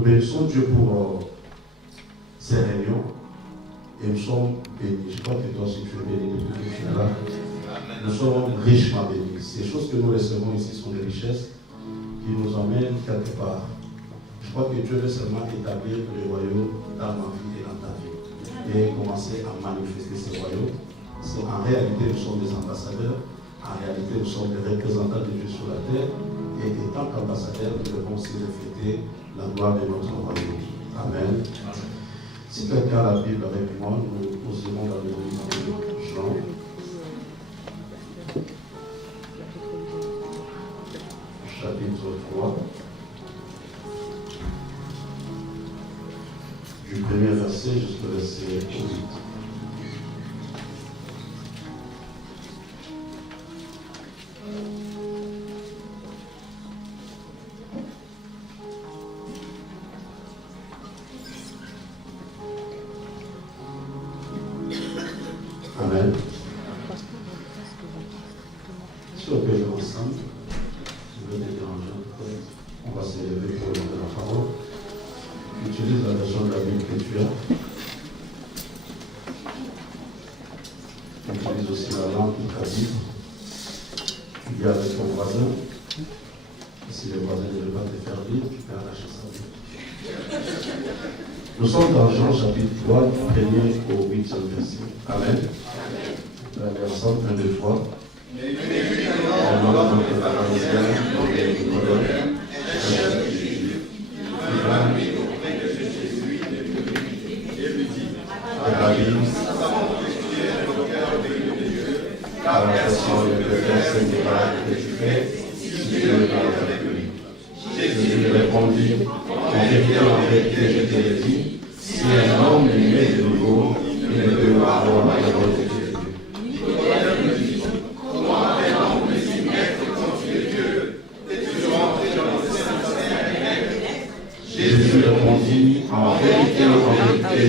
Nous bénissons Dieu pour ces réunions et nous sommes bénis. Je crois que toi aussi tu es béni depuis que tu es là. Nous sommes richement bénis. Ces choses que nous recevons ici sont des richesses qui nous emmènent quelque part. Je crois que Dieu veut seulement établir le royaume dans ma vie et dans ta vie et commencer à manifester ce royaume. En réalité, nous sommes des ambassadeurs. En réalité, nous sommes des représentants de Dieu sur la terre. Et étant qu'ambassadeurs, nous devons aussi refléter la gloire de notre royaume. Amen. Si quelqu'un a la Bible avec moi, nous irons dans le livre de Jean. Chapitre 3. Du premier verset jusqu'au verset 8. Amen. Si on peut aller ensemble, je vais te déranger un peu. On va s'élever pour le nom de la parole. Utilise la version de la Bible que tu as. Utilise aussi la langue qui traduit. Tu dis avec ton voisin. Si le voisin ne veut pas te faire lire, tu peux arracher sa Bible. Nous sommes dans Jean chapitre 3, du 1er au 8e verset. Amen. On va aller ensemble, 1, 2, 3. Car la façon de faire ce miracle que tu fais, si Dieu parle avec lui. Jésus lui répondit, en vérité, je te le dis, si un homme est né de nouveau, il ne peut pas avoir la parole de Dieu. Nicodème me dit, comment un homme peut-il naître quand tu es Dieu? Es-tu rentré dans le Saint-Esprit? Jésus répondit, en vérité,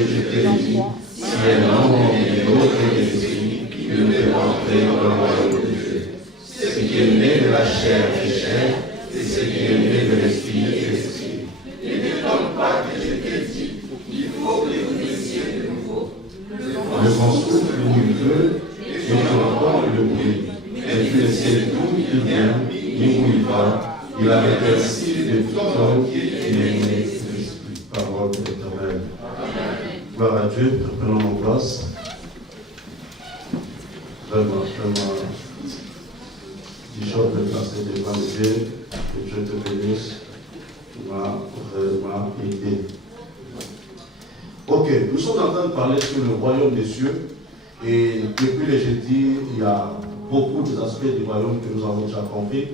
je te le dis, si un homme est l'autre de l'esprit, il ne peut entrer dans le royaume de Dieu. Ce qui est né de la chair est chair, et ce qui est né de l'esprit est esprit. Il ne donne pas que je t'ai dit, il faut que vous naissiez de nouveau. Le vent souffle où il veut, et tu entends le bruit, mais tu ne sais d'où il vient, ni où il va. Il avait ainsi de tout homme qui est né de l'esprit. Parole de l'Éternel. Gloire à Dieu, prenons nos places. Vraiment, Bishop de placer devant Dieu, que Dieu te bénisse, tu m'as vraiment aidé. Ok, nous sommes en train de parler sur le royaume des cieux, et depuis le jeudi, il y a beaucoup d'aspects du royaume que nous avons déjà compris,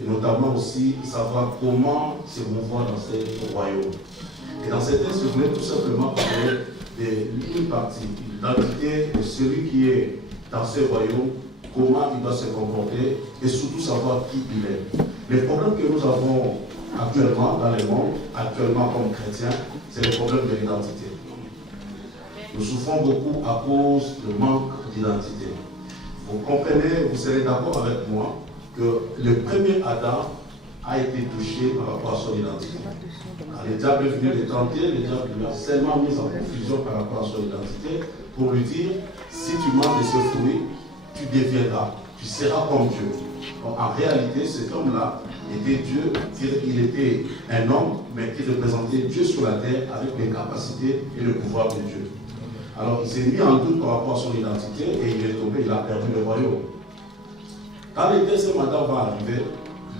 et notamment aussi savoir comment se mouvoir dans ce royaume. Et dans cette texte, je voulais tout simplement parler d'une partie, l'identité de celui qui est dans ce royaume, comment il doit se comporter et surtout savoir qui il est. Les problèmes que nous avons actuellement dans le monde, actuellement comme chrétiens, c'est le problème de l'identité. Nous souffrons beaucoup à cause du manque d'identité. Vous comprenez, vous serez d'accord avec moi que le premier Adam a été touché par rapport à son identité. Quand le diable est venu le tenter, le diable lui a seulement mis en confusion par rapport à son identité pour lui dire, si tu manges de ce fruit, tu deviendras, tu seras comme Dieu. Donc, en réalité, cet homme-là était Dieu, il était un homme, mais qui représentait Dieu sur la terre avec les capacités et le pouvoir de Dieu. Alors, il s'est mis en doute par rapport à son identité et il est tombé, il a perdu le royaume. Quand le deuxième mandat va arriver,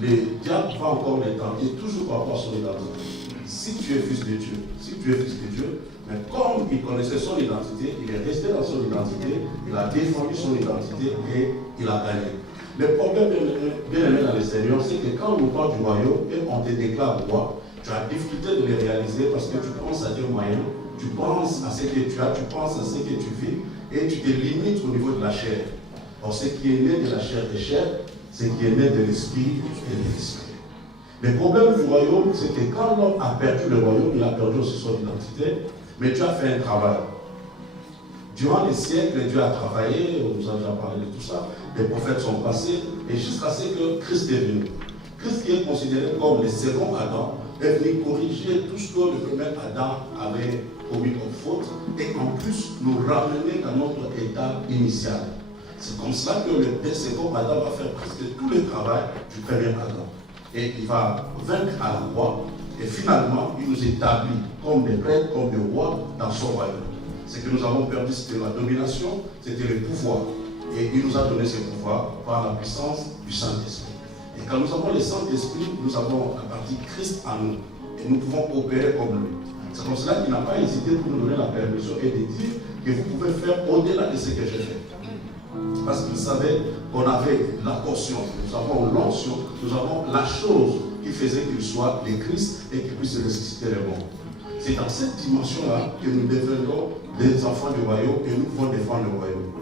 le diable va encore le tenter, toujours par rapport à son identité. Si tu es fils de Dieu, si tu es fils de Dieu, mais comme il connaissait son identité, il est resté dans son identité, il a défendu son identité et il a gagné. Le problème, bien aimé dans le Seigneur, c'est que quand on parle du royaume et on te déclare roi, tu as difficulté de le réaliser parce que tu penses à Dieu moyen, tu penses à ce que tu as, tu penses à ce que tu vis et tu te limites au niveau de la chair. Or, ce qui est né de la chair est chair, ce qui est né de l'esprit est de l'esprit. Le problème du royaume, c'est que quand l'homme a perdu le royaume, il a perdu aussi son identité, mais Dieu a fait un travail. Durant les siècles, Dieu a travaillé, on nous a déjà parlé de tout ça, les prophètes sont passés, et jusqu'à ce que Christ est venu. Christ qui est considéré comme le second Adam est venu corriger tout ce que le premier Adam avait commis comme faute et en plus nous ramener dans notre état initial. C'est comme cela que le second Adam va faire presque tout le travail du premier Adam. Et il va vaincre à la croix et finalement il nous établit comme des prêtres, comme des rois dans son royaume. Ce que nous avons perdu, c'était la domination, c'était le pouvoir. Et il nous a donné ce pouvoir par la puissance du Saint-Esprit. Et quand nous avons le Saint-Esprit, nous avons la partie Christ en nous. Et nous pouvons opérer comme lui. C'est comme cela qu'il n'a pas hésité pour nous donner la permission et de dire que vous pouvez faire au-delà de ce que j'ai fait. Parce qu'il savait qu'on avait la portion, nous avons l'onction, nous avons la chose qui faisait qu'il soit le Christ et qu'il puisse ressusciter les morts. C'est dans cette dimension-là que nous devenons des enfants du royaume et nous pouvons défendre le royaume.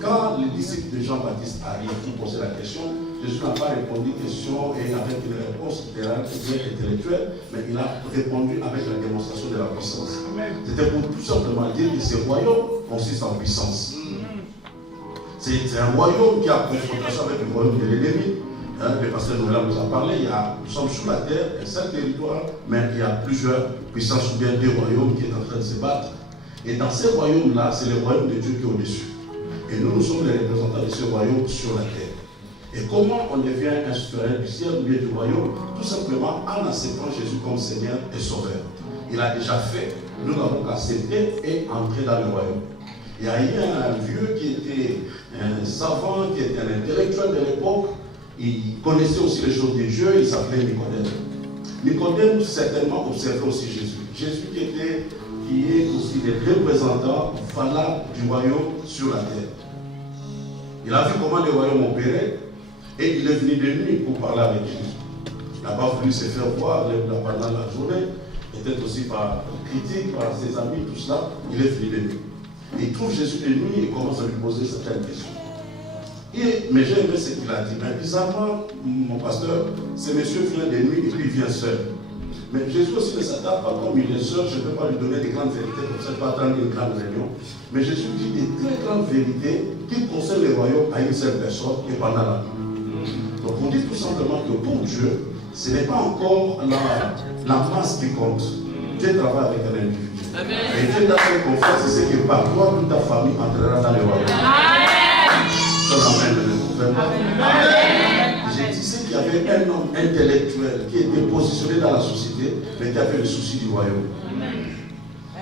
Quand les disciples de Jean-Baptiste arrivent pour poser la question, Jésus n'a pas répondu question et avec une réponse littérale bien intellectuelle, mais il a répondu avec la démonstration de la puissance. C'était pour tout simplement dire que ce royaume consiste en puissance. C'est un royaume qui a confrontation avec le royaume de l'ennemi. Le pasteur Noël nous a parlé, nous sommes sur la terre, un seul territoire, mais il y a plusieurs puissances ou bien des royaumes qui sont en train de se battre. Et dans ces royaumes-là, c'est le royaume de Dieu qui est au-dessus. Et nous sommes les représentants de ce royaume sur la terre. Et comment on devient un souverain du ciel ou bien du royaume? Tout simplement en acceptant Jésus comme Seigneur et Sauveur. Il a déjà fait, nous n'avons qu'à accepter et entrer dans le royaume. Il y a eu un vieux qui était un savant, qui était un intellectuel de l'époque. Il connaissait aussi les choses de Dieu, il s'appelait Nicodème. Nicodème certainement observait aussi Jésus. Jésus qui est aussi le représentant valable du royaume sur la terre. Il a vu comment le royaume opérait et il est venu de nuit pour parler avec Jésus. Il n'a pas voulu se faire voir pendant la journée, peut-être aussi par critique, par ses amis, tout cela. Il est venu de nuit. Et il trouve Jésus de nuit et commence à lui poser certaines questions. Mais j'ai aimé ce qu'il a dit. Mais bizarrement, mon pasteur, ce monsieur vient de nuit et puis il vient seul. Mais Jésus aussi ne s'attarde pas comme il est seul, je ne peux pas lui donner des grandes vérités, comme ça, pas attendre une grande réunion. Mais Jésus dit des très grandes vérités qui concernent le royaume à une seule personne et pendant la nuit. Donc on dit tout simplement que pour Dieu, ce n'est pas encore la masse qui compte. Dieu travaille avec un individu. Et Dieu t'a fait confiance, c'est que par toi, toute ta famille entrera dans le royaume. J'ai dit qu'il y avait un homme intellectuel qui était positionné dans la société, mais qui avait le souci du royaume.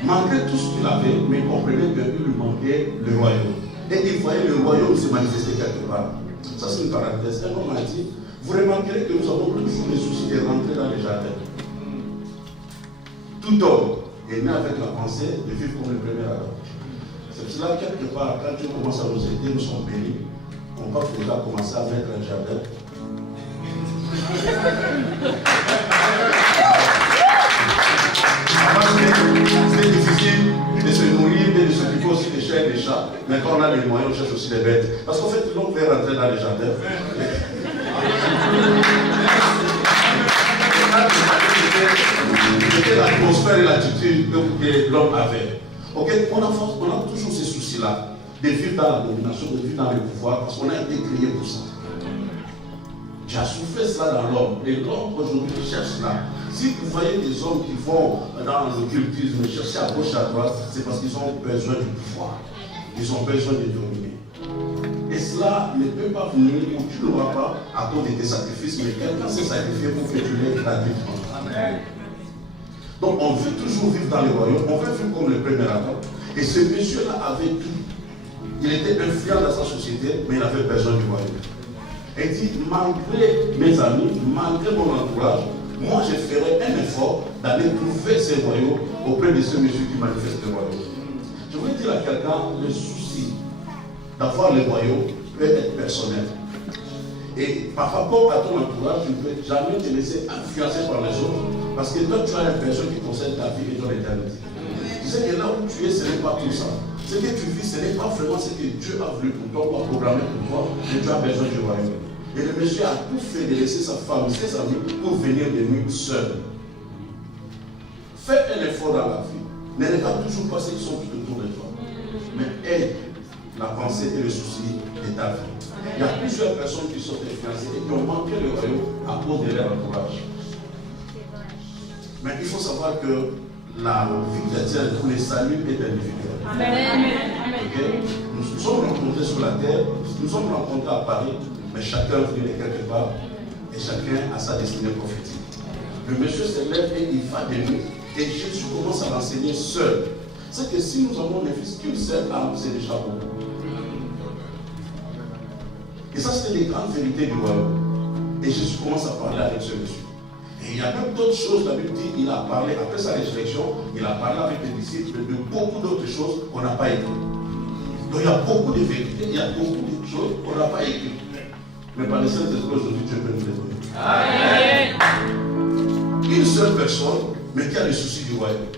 Malgré tout ce qu'il avait, mais il comprenait qu'il lui manquait le royaume. Et il voyait le royaume se manifester quelque part. Ça, c'est une parenthèse. Un homme m'a dit, vous remarquerez que nous avons toujours le souci de rentrer dans les jardins. Tout homme est né avec la pensée de vivre comme le premier Adam. C'est pour cela, quelque part, quand Dieu commence à nous aider, nous sommes bénis. On va déjà commencer à mettre un jardin. C'est difficile de se nourrir, de s'occuper aussi des chiens et des chats. Mais quand on a les moyens, on cherche aussi les bêtes. Parce qu'en fait, l'homme veut rentrer dans les jardins. C'était l'atmosphère et l'attitude que l'homme avait. Okay? On a toujours ces soucis-là. De vivre dans la domination, de vivre dans le pouvoir, parce qu'on a été créé pour ça. J'ai souffert cela dans l'homme. Et l'homme aujourd'hui cherche cela. Si vous voyez des hommes qui vont dans l'occultisme, chercher à gauche, à droite, c'est parce qu'ils ont besoin du pouvoir. Ils ont besoin de dominer. Et cela ne peut pas venir où tu ne l'auras pas à cause de tes sacrifices, mais quelqu'un s'est sacrifié pour que tu l'aies gratuitement. Amen. Donc on veut toujours vivre dans le royaume, on veut vivre comme le premier Adam. Et ce monsieur-là avait tout. Il était influent dans sa société, mais il avait besoin du royaume. Il dit, malgré mes amis, malgré mon entourage, moi je ferai un effort d'aller trouver ce royaume auprès de ce monsieur qui manifeste le royaume. Je voulais dire à quelqu'un, le souci d'avoir le royaume peut être personnel. Et par rapport à ton entourage, tu ne peux jamais te laisser influencer par les autres, parce que toi tu as une personne qui concerne ta vie et ton éternité. Tu sais que là où tu es, ce n'est pas tout ça. Ce que tu vis, ce n'est pas vraiment ce que Dieu a voulu pour toi, ou a programmé pour toi, mais tu as besoin du royaume. Et le monsieur a tout fait de laisser sa femme, ses amis, pour venir de nuit seul. Fais un effort dans la vie. Ne regarde toujours pas ceux qui sont tout autour de toi. Mais aide la pensée et le souci de ta vie. Il y a plusieurs personnes qui sont influencées et qui ont manqué le royaume à cause de leur entourage. Mais il faut savoir que la vie chrétienne pour les saluts est individuelle. Okay? Nous sommes rencontrés sur la terre, nous sommes rencontrés à Paris, mais chacun vient de quelque part et chacun a sa destinée prophétique. Le monsieur se lève et il va de nuit et Jésus commence à l'enseigner seul. C'est que si nous avons ne fût qu'une seule âme, c'est déjà beaucoup. Et ça, c'était les grandes vérités du royaume. Et Jésus commence à parler avec ce monsieur. Et il y a même d'autres choses, la Bible dit, il a parlé, après sa résurrection, il a parlé avec les disciples de beaucoup d'autres choses qu'on n'a pas écrites. Donc il y a beaucoup de vérités, il y a beaucoup de choses qu'on n'a pas écrites. Mais par le Saint-Esprit aujourd'hui, Dieu peut nous les donner. Amen. Une seule personne, mais qui a le souci du royaume.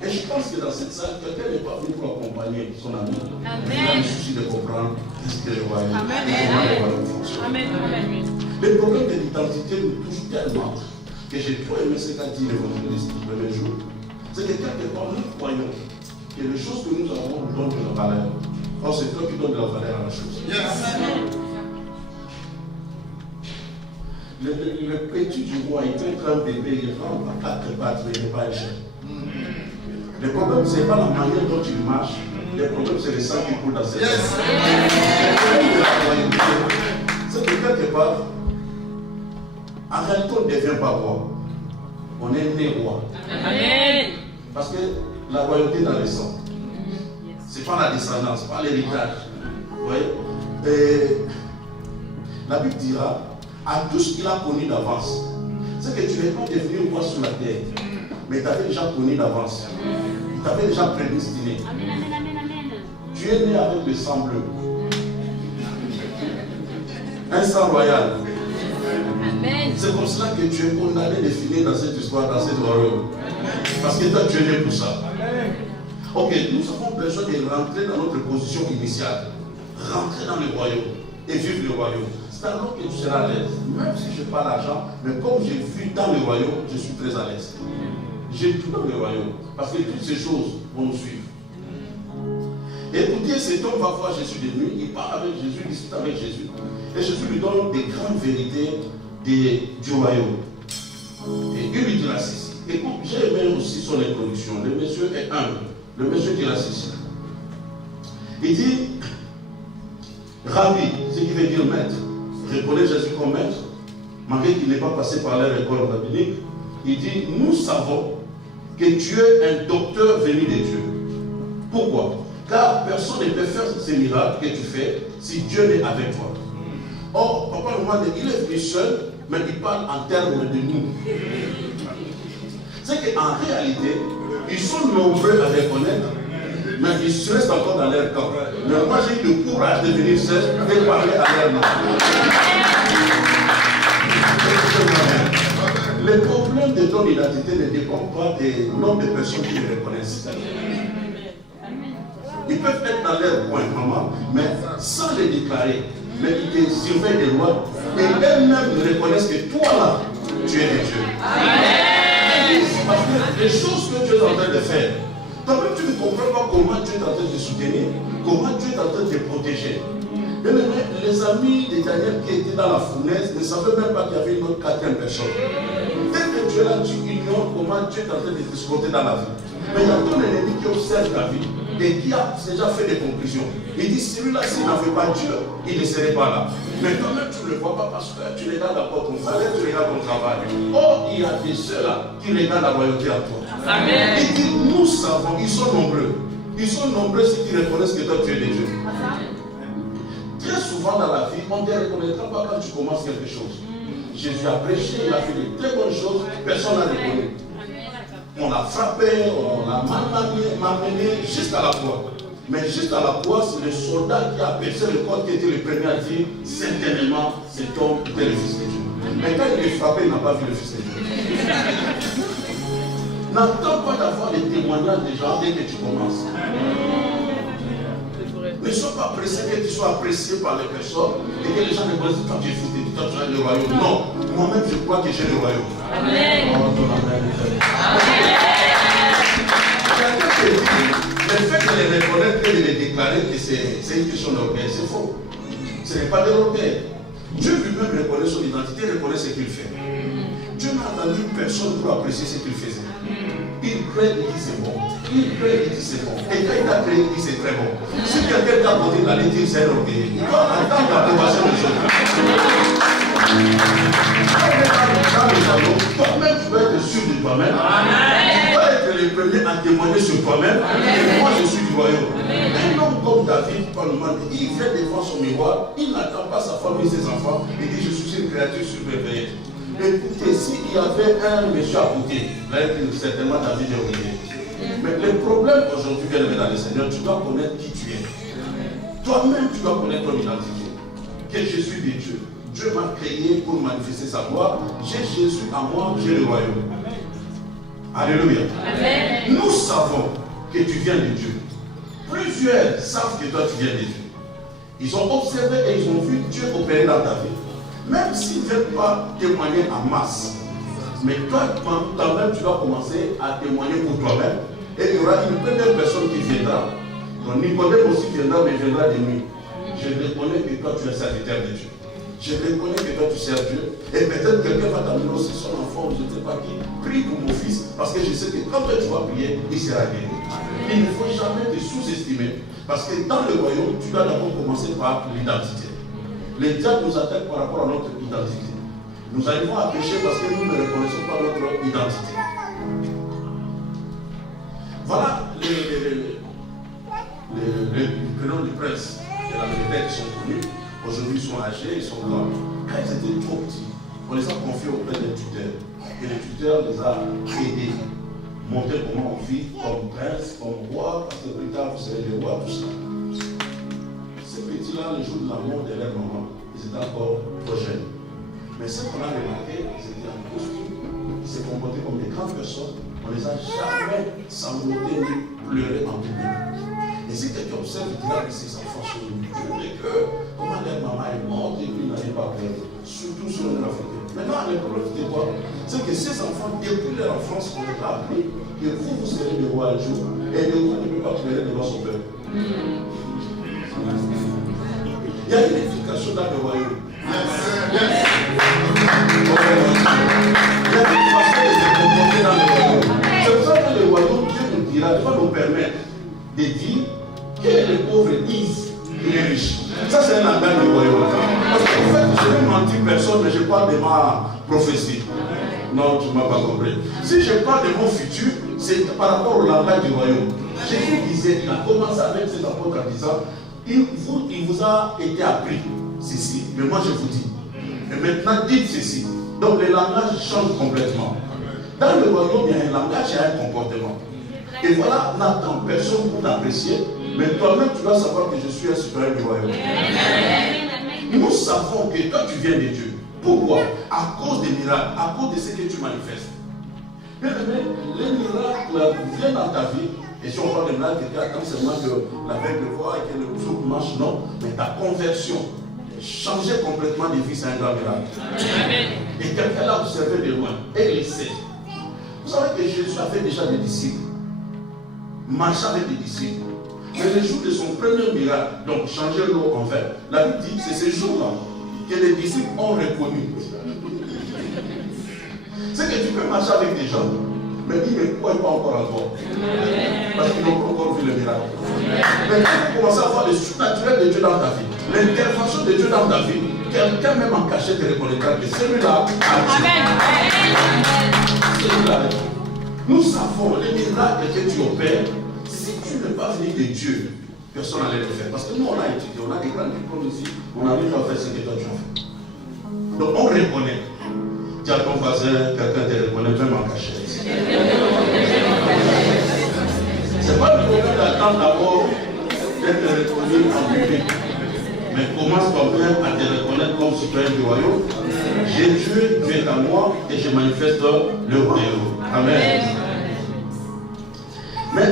Et je pense que dans cette salle, quelqu'un n'est pas venu pour accompagner son ami. Amen. Il a le souci de comprendre ce que le royaume, comment le royaume fonctionne. Amen. Les problèmes de l'identité nous touchent tellement que j'ai trop aimé ce qu'a dit l'évangéliste le premier jour. C'est que quelque part, nous croyons que les choses que nous avons nous donnent de la valeur. Or, c'est toi qui donnes de la valeur à la chose. Yes. Le petit du roi, il est un bébé, il rentre à quatre pattes, mais il n'est pas un chien. Le problème, ce n'est pas la manière dont il marche. Le problème, c'est le sang qui coule dans ses veines. C'est que quelque part, en réalité, on ne devient pas roi. On est né roi. Amen. Parce que la royauté est dans le sang. Ce n'est pas la descendance, pas l'héritage. Vous voyez? La Bible dira à tout ce qu'il a connu d'avance. C'est que tu n'es pas devenu roi sur la terre, mais tu avais déjà connu d'avance. Tu t'avais déjà prédestiné. Tu es né avec le sang bleu. Un sang royal. C'est comme cela que tu es condamné de finir dans cette histoire, dans cette royaume. Parce que toi, tu es né pour ça. Ok, nous avons besoin de rentrer dans notre position initiale. Rentrer dans le royaume et vivre le royaume. C'est alors que tu seras à l'aise. Même si je n'ai pas l'argent, mais comme j'ai vu dans le royaume, je suis très à l'aise. J'ai tout dans le royaume. Parce que toutes ces choses vont nous suivre. Écoutez, cet homme va voir Jésus de nuit, il parle avec Jésus, il discute avec Jésus. Et Jésus lui donne des grandes vérités du royaume. Et il lui dira ceci. Écoute, j'ai aimé aussi son introduction. Le monsieur est humble. Le monsieur dira ceci. Il dit, Rabbi, ce qui veut dire maître. Reconnaît Jésus comme maître, malgré qu'il n'est pas passé par leur école rabbinique. Il dit, nous savons que tu es un docteur venu de Dieu. Pourquoi? Car personne ne peut faire ces miracles que tu fais si Dieu n'est avec toi. Or, Papa Noumane, il est venu seul, mais il parle en termes de nous. C'est qu'en réalité, ils sont nombreux à reconnaître, mais ils restent encore dans leur camp. Mais moi, j'ai eu le courage de venir seul et parler à leur nom. Le problème de ton identité ne dépend pas du nombre de personnes qui le reconnaissent. Ils peuvent être dans leur coin, maman, mais sans le déclarer. Mais ils te surveillent des lois et eux-mêmes reconnaissent que toi là, tu es de Dieu. Amen. Parce que les choses que tu es en train de faire, toi-même tu ne comprends pas comment tu es en train de soutenir, comment tu es en train de te protéger. Et même les amis de Daniel qui étaient dans la fournaise ne savaient même pas qu'il y avait une autre quatrième personne. Dès que tu es là, tu ignores comment tu es en train de te supporter dans la vie. Mais il y a ton ennemi qui observe ta vie et qui a déjà fait des conclusions. Il dit, celui-là, s'il n'avait pas Dieu, il ne serait pas là. Mais toi-même, tu ne le vois pas parce que tu regardes d'abord ton salaire, tu regardes ton travail. Or, il y a des ceux-là qui regardent la royauté à toi. Amen. Il dit, nous savons, ils sont nombreux. Ils sont nombreux ceux qui reconnaissent que toi, tu es de Dieu. Très souvent dans la vie, on ne te reconnaîtra pas quand tu commences quelque chose. Jésus a prêché, il a fait de très bonnes choses, personne n'a reconnu. On l'a frappé, on l'a malmené jusqu'à la croix. Mais juste à la croix, c'est le soldat qui a percé le corps qui était le premier à dire certainement cet homme était le Fils de Dieu. Mais quand il est frappé, il n'a pas vu le Fils de Dieu. N'attends pas d'avoir des témoignages des gens dès que tu commences. Ne sois pas pressé que tu sois apprécié par les personnes et que les gens ne connaissent pas que tu es Fils de Dieu, toi tu as le royaume. Non, moi-même je crois que j'ai le royaume. Amen. Le fait de les reconnaître et de les déclarer que c'est une question d'orgueil, c'est faux. Ce n'est pas de l'orgueil. Dieu lui-même reconnaît son identité, reconnaît ce qu'il fait. Dieu n'a entendu personne pour apprécier ce qu'il faisait. Il crée, il dit c'est bon. Il crée, il dit c'est bon. Et quand il a créé, il dit c'est très bon. Si quelqu'un t'a porté la lettre, c'est un orgueil. Toi, attends l'approbation des autres. Toi-même, tu vas être sûr de toi-même. Tu vas être le premier à témoigner sur toi-même. Et moi, je suis du royaume. Un homme comme David, il fait devant son miroir, il n'attend pas sa femme et ses enfants. Il dit je suis une créature surveillée. Écoutez, s'il y avait un monsieur à côté, là, certainement David est oublié. Mais le problème aujourd'hui, bien aimé dans le Seigneur, tu dois connaître qui tu es. Toi-même, tu dois connaître ton identité. Que je suis de Dieu. Dieu m'a créé pour manifester sa gloire. J'ai Jésus à moi, j'ai le royaume. Alléluia. Amen. Nous savons que tu viens de Dieu. Plusieurs savent que toi tu viens de Dieu. Ils ont observé et ils ont vu Dieu opérer dans ta vie. Même s'ils ne veulent pas témoigner en masse. Mais toi-même, tu dois commencer à témoigner pour toi-même. Et il y aura une première personne qui viendra. Donc Nicodème aussi viendra, mais viendra de nuit. Je reconnais que toi tu es serviteur de Dieu. Je reconnais que toi tu sers Dieu. Et peut-être quelqu'un va t'amener aussi son enfant, je ne sais pas qui. Prie pour mon fils. Parce que je sais que quand toi tu vas prier, il sera guéri. Il ne faut jamais te sous-estimer. Parce que dans le royaume, tu dois d'abord commencer par l'identité. Les diables nous attaquent par rapport à notre identité. Nous arrivons à pécher parce que nous ne reconnaissons pas notre identité. Voilà les prénoms du prince de la Méditerranée qui sont connus. Aujourd'hui, ils sont âgés, ils sont grands. Quand ils étaient trop petits, on les a confiés auprès des tuteurs. Et les tuteurs les a aidés. Montrer comment on vit comme prince, comme roi, parce que plus tard, vous serez des rois, tout ça. Ces petits-là, le jour de la mort de leur maman, ils étaient encore trop jeunes. Mais ce qu'on a remarqué, ils étaient en costume, ils se comportaient comme des grandes personnes. On les a jamais sanglotés ni pleurés en public. Et si quelqu'un observe, il dira que ces enfants sont durs de cœur. Comment leur maman est morte et puis ils n'avaient pas pleuré. Surtout sur le Africain. Maintenant, le problème de quoi? C'est que ces enfants, depuis leur enfance, on les a appris que vous serez le roi un jour. Et le roi ne peut pas pleurer devant son peuple. Il y a une éducation dans le royaume. Il y a une façon de se comporter dans le royaume. C'est pour ça que le royaume, Dieu nous dira, Dieu va nous permettre de dire que les pauvres disent qu'il est riche. Ça, c'est un langage du royaume. Parce qu'en fait, je ne mentis personne, mais je parle de ma prophétie. Non, tu ne m'as pas compris. Si je parle de mon futur, c'est par rapport au langage du royaume. Jésus disait, il a commencé avec ses apôtres en disant, il vous a été appris ceci, mais moi je vous dis. Et maintenant, dites ceci. Donc, le langage change complètement. Dans le royaume, il y a un langage et un comportement. Et voilà, n'attends personne pour t'apprécier, mais toi-même, tu dois savoir que je suis un citoyen du royaume. Nous savons que toi, tu viens de Dieu. Pourquoi? À cause des miracles, à cause de ce que tu manifestes. Mais les miracles viennent dans ta vie. Et si on parle de miracles, quelqu'un attend seulement que l'aveugle voit et que le souffle marche, non. Mais ta conversion, changer complètement de vie, c'est un grand miracle. Et quelqu'un l'a observé de loin, et il sait. Vous savez que Jésus avait déjà des disciples, marchait avec des disciples. Mais le jour de son premier miracle, donc changer l'eau en vin, la Bible dit que c'est ce jour-là que les disciples ont reconnu. C'est que tu peux marcher avec des gens, mais ils ne croient pas encore en toi. Parce qu'ils n'ont pas encore vu le miracle. Mais quand tu commences à voir le surnaturel de Dieu dans ta vie, l'intervention de Dieu dans ta vie, quelqu'un même en cachette te reconnaîtra que celui-là a Dieu. Celui-là. Nous savons les miracles que tu opères. Si tu n'es pas venu de Dieu, personne n'allait le faire. Parce que nous, on a étudié, on a des grands diplômes ici, on arrive à faire ce que toi tu as fait. Donc on reconnaît. Dis à ton voisin, quelqu'un te reconnaît même en cachette. C'est pas le problème d'attendre d'abord d'être reconnu en public. Mais commence quand même à te reconnaître comme citoyen du royaume. J'ai Dieu, Dieu est à moi et je manifeste le royaume. Amen. Mais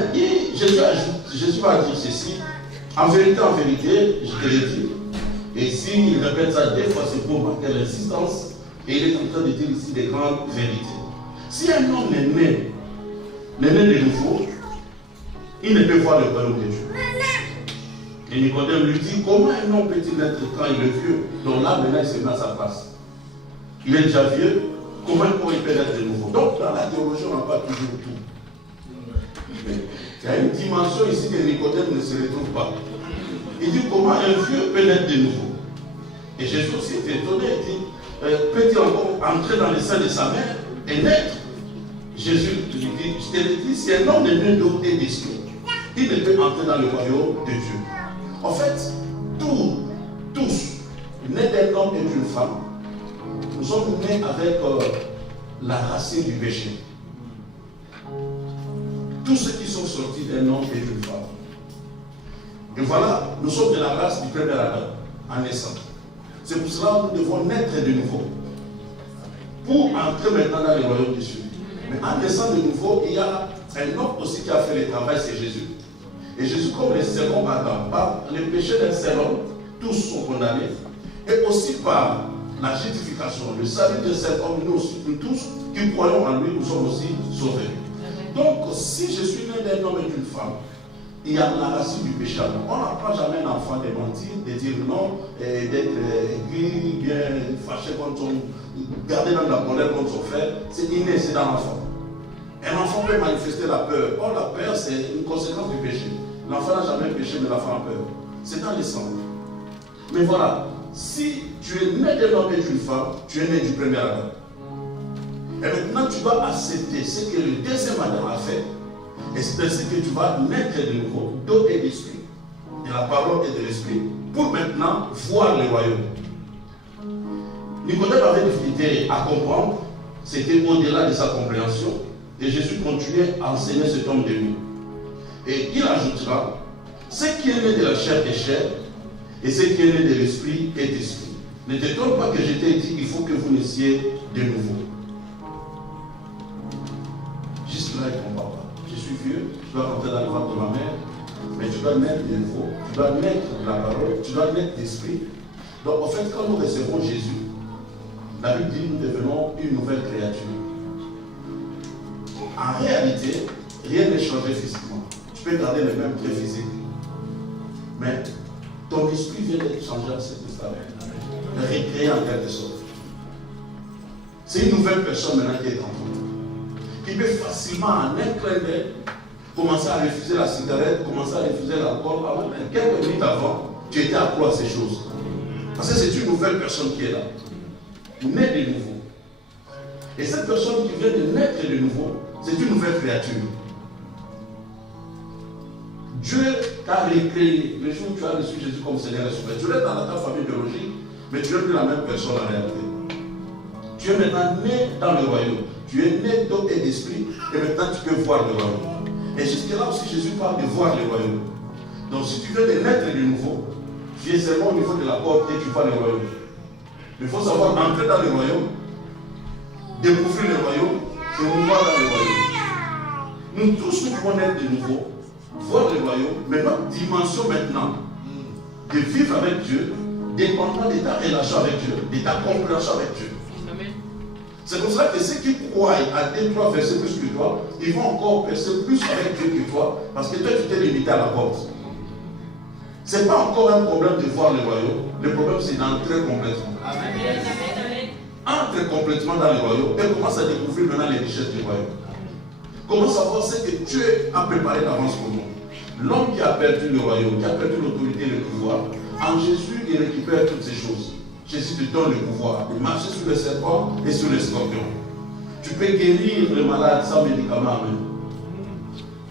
Jésus va dire ceci. En vérité, je te le dis. Et s'il répète ça 2 fois, c'est pour marquer l'insistance. Et il est en train de dire ici des grandes vérités. Si un homme est né de nouveau, il ne peut voir le royaume de Dieu. Et Nicodème lui dit, comment un homme peut-il naître quand il est vieux, dont là maintenant il se met à sa place? Il est déjà vieux, comment il peut naître de nouveau. Donc, dans la théologie, on n'a pas toujours tout. Il y a une dimension ici que Nicodème ne se retrouve pas. Il dit comment un vieux peut naître de nouveau. Et Jésus aussi était étonné. Il dit peut-il encore entrer dans le sein de sa mère et naître? Jésus lui dit, je te le dis, si un homme est né d'eau et d'esprit, il ne peut entrer dans le royaume de Dieu. En fait, tous, nés d'un homme et d'une femme, nous sommes nés avec la racine du péché. Tous ceux qui sont sortis d'un homme et d'une femme. Et voilà, nous sommes de la race du premier Adam, en naissant. C'est pour cela que nous devons naître de nouveau. Pour entrer maintenant dans le royaume des cieux. Mais en naissant de nouveau, il y a un homme aussi qui a fait le travail, c'est Jésus. Et Jésus, comme le second Adam, par le péché d'un seul homme, tous sont condamnés. Et aussi par la justification, le salut d'un seul homme, nous aussi, nous tous qui croyons en lui, nous sommes aussi sauvés. Donc, si je suis né d'un homme et d'une femme, il y a la racine du péché. On n'apprend jamais un enfant de mentir, de dire non, d'être aigri, bien fâché contre son, garder dans la colère contre son frère. C'est inné, c'est dans l'enfant. Un enfant peut manifester la peur. Or, la peur, c'est une conséquence du péché. L'enfant n'a jamais péché, mais l'enfant a peur. C'est dans le sang. Mais voilà, si tu es né d'un homme et d'une femme, tu es né du premier Adam. Et maintenant, tu dois accepter ce que le deuxième Adam a fait. Et c'est ainsi que tu vas naître de nouveau, d'eau et d'esprit, de la parole et de l'esprit, pour maintenant voir le royaume. Nicodème avait des difficultés à comprendre, c'était au-delà de sa compréhension, et Jésus continuait à enseigner cet homme de lui. Et il ajoutera, ce qui est né de la chair est chair, et ce qui est né de l'esprit est esprit. Ne t'étonne pas que je t'ai dit, il faut que vous naissiez de nouveau. Jusque là, il ne comprend pas. Je suis vieux, je dois rentrer dans le ventre de ma mère, mais tu dois naître de nouveau, tu dois naître de la parole, tu dois naître d'esprit. Donc en fait, quand nous recevons Jésus, la Bible dit que nous devenons une nouvelle créature. En réalité, rien n'est changé physiquement. Tu peux garder le même trait physique. Mais ton esprit vient d'être changé à cet instant. Récréé en quelque sorte. C'est une nouvelle personne maintenant qui est en toi. Qui peut facilement, en un clin d'œil, commencer à refuser la cigarette, commencer à refuser l'alcool. Quelques minutes avant, tu étais accro à ces choses. Parce que c'est une nouvelle personne qui est là. Née de nouveau. Et cette personne qui vient de naître de nouveau, c'est une nouvelle créature. Dieu t'a recréé le jour où tu as reçu Jésus comme Seigneur et Sauveur. Tu es dans ta famille biologique, mais tu n'es plus la même personne en réalité. Tu es maintenant né dans le royaume. Tu es né d'eau et d'esprit, et maintenant tu peux voir le royaume. Et jusque-là aussi, Jésus parle de voir le royaume. Donc si tu veux de naître de nouveau, tu es seulement au niveau de la porte et tu vois le royaume. Il faut savoir entrer dans le royaume, découvrir le royaume, et nous voir dans le royaume. Nous tous, nous pouvons naître de nouveau, voir le royaume, mais notre dimension maintenant, de vivre avec Dieu, dépendant de ta relation avec Dieu, de ta compréhension avec Dieu. C'est pour cela que ceux qui croient à 2-3 versets plus que toi, ils vont encore percer plus avec Dieu que toi, parce que toi tu t'es limité à la porte. Ce n'est pas encore un problème de voir le royaume, le problème c'est d'entrer complètement. Amen. Entre complètement dans le royaume et commence à découvrir maintenant les richesses du royaume. Commence à voir ce que Dieu a préparé d'avance pour nous. L'homme qui a perdu le royaume, qui a perdu l'autorité et le pouvoir, en Jésus il récupère toutes ces choses. Jésus te donne le pouvoir de marcher sur les serpents et sur les scorpions. Tu peux guérir le malade sans médicaments.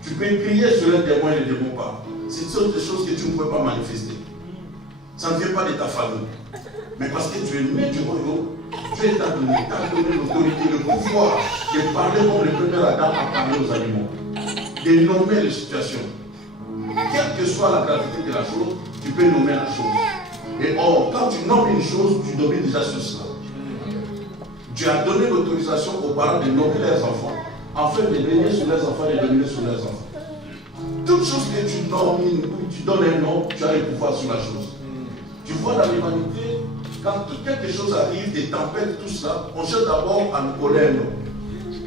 Tu peux crier sur un démon et le démon pas. C'est toutes des choses que tu ne peux pas manifester. Ça ne vient pas de ta famille. Mais parce que tu es né du royaume, Dieu t'a donné l'autorité, le pouvoir de parler comme le premier Adam a parlé aux animaux. De nommer les situations. Quelle que soit la gravité de la chose, tu peux nommer la chose. Et or, quand tu nommes une chose, tu domines déjà sur cela. Dieu a donné l'autorisation aux parents de nommer leurs enfants, afin de régner sur leurs enfants et de dominer sur leurs enfants. Toute chose que tu nomines, tu donnes un nom, tu as le pouvoir sur la chose. Tu vois dans l'humanité, quand quelque chose arrive, des tempêtes, tout ça, on cherche d'abord à nous coller un nom.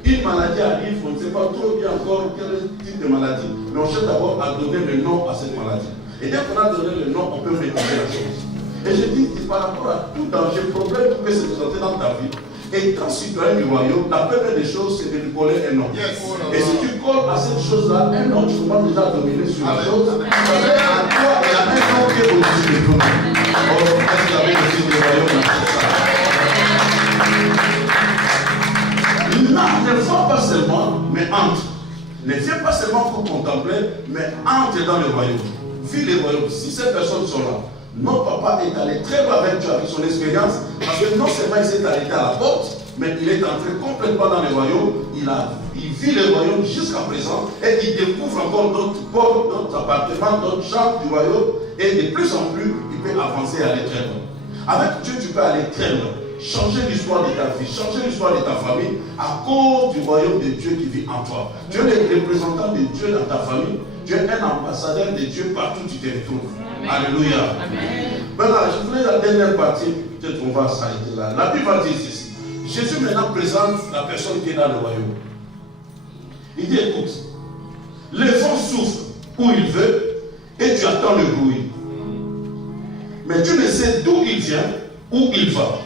Une maladie arrive, on ne sait pas trop bien encore quel type de maladie, mais on cherche d'abord à donner le nom à cette maladie. Et dès qu'on a donné le nom, on peut maîtriser la chose. Et je dis que par rapport à tout danger, problème qui peut se présenter dans ta vie, Étant citoyen du royaume, la première des choses, c'est de lui coller un nom. Et si tu colles à cette chose-là, un nom, tu commences déjà à dominer sur la chose. Parce qu'à toi, il y a un nom qui est au-dessus de tout. Oh, est-ce que vous avez le titre du royaume dans ça? Ne vois pas seulement, mais entre. Ne viens pas seulement pour contempler, mais entre dans le royaume. Vis le royaume. Si ces personnes sont là, notre papa est allé très loin avec Dieu, avec son expérience, parce que non seulement il s'est arrêté à la porte, mais il est entré complètement dans le royaume. Il vit le royaume jusqu'à présent et il découvre encore d'autres portes, d'autres appartements, d'autres chambres du royaume. Et de plus en plus, il peut avancer et aller très loin. Avec Dieu, tu peux aller très loin. Changer l'histoire de ta vie, changer l'histoire de ta famille à cause du royaume de Dieu qui vit en toi. Tu es le représentant de Dieu dans ta famille. Tu es un ambassadeur de Dieu partout où tu te retrouves. Amen. Alléluia. Amen. Maintenant, je voulais la dernière partie, peut-être qu'on va s'arrêter là. La Bible va dire ceci. Jésus maintenant présente la personne qui est dans le royaume. Il dit, écoute, le vent souffle où il veut et tu attends le bruit. Mais tu ne sais d'où il vient, où il va.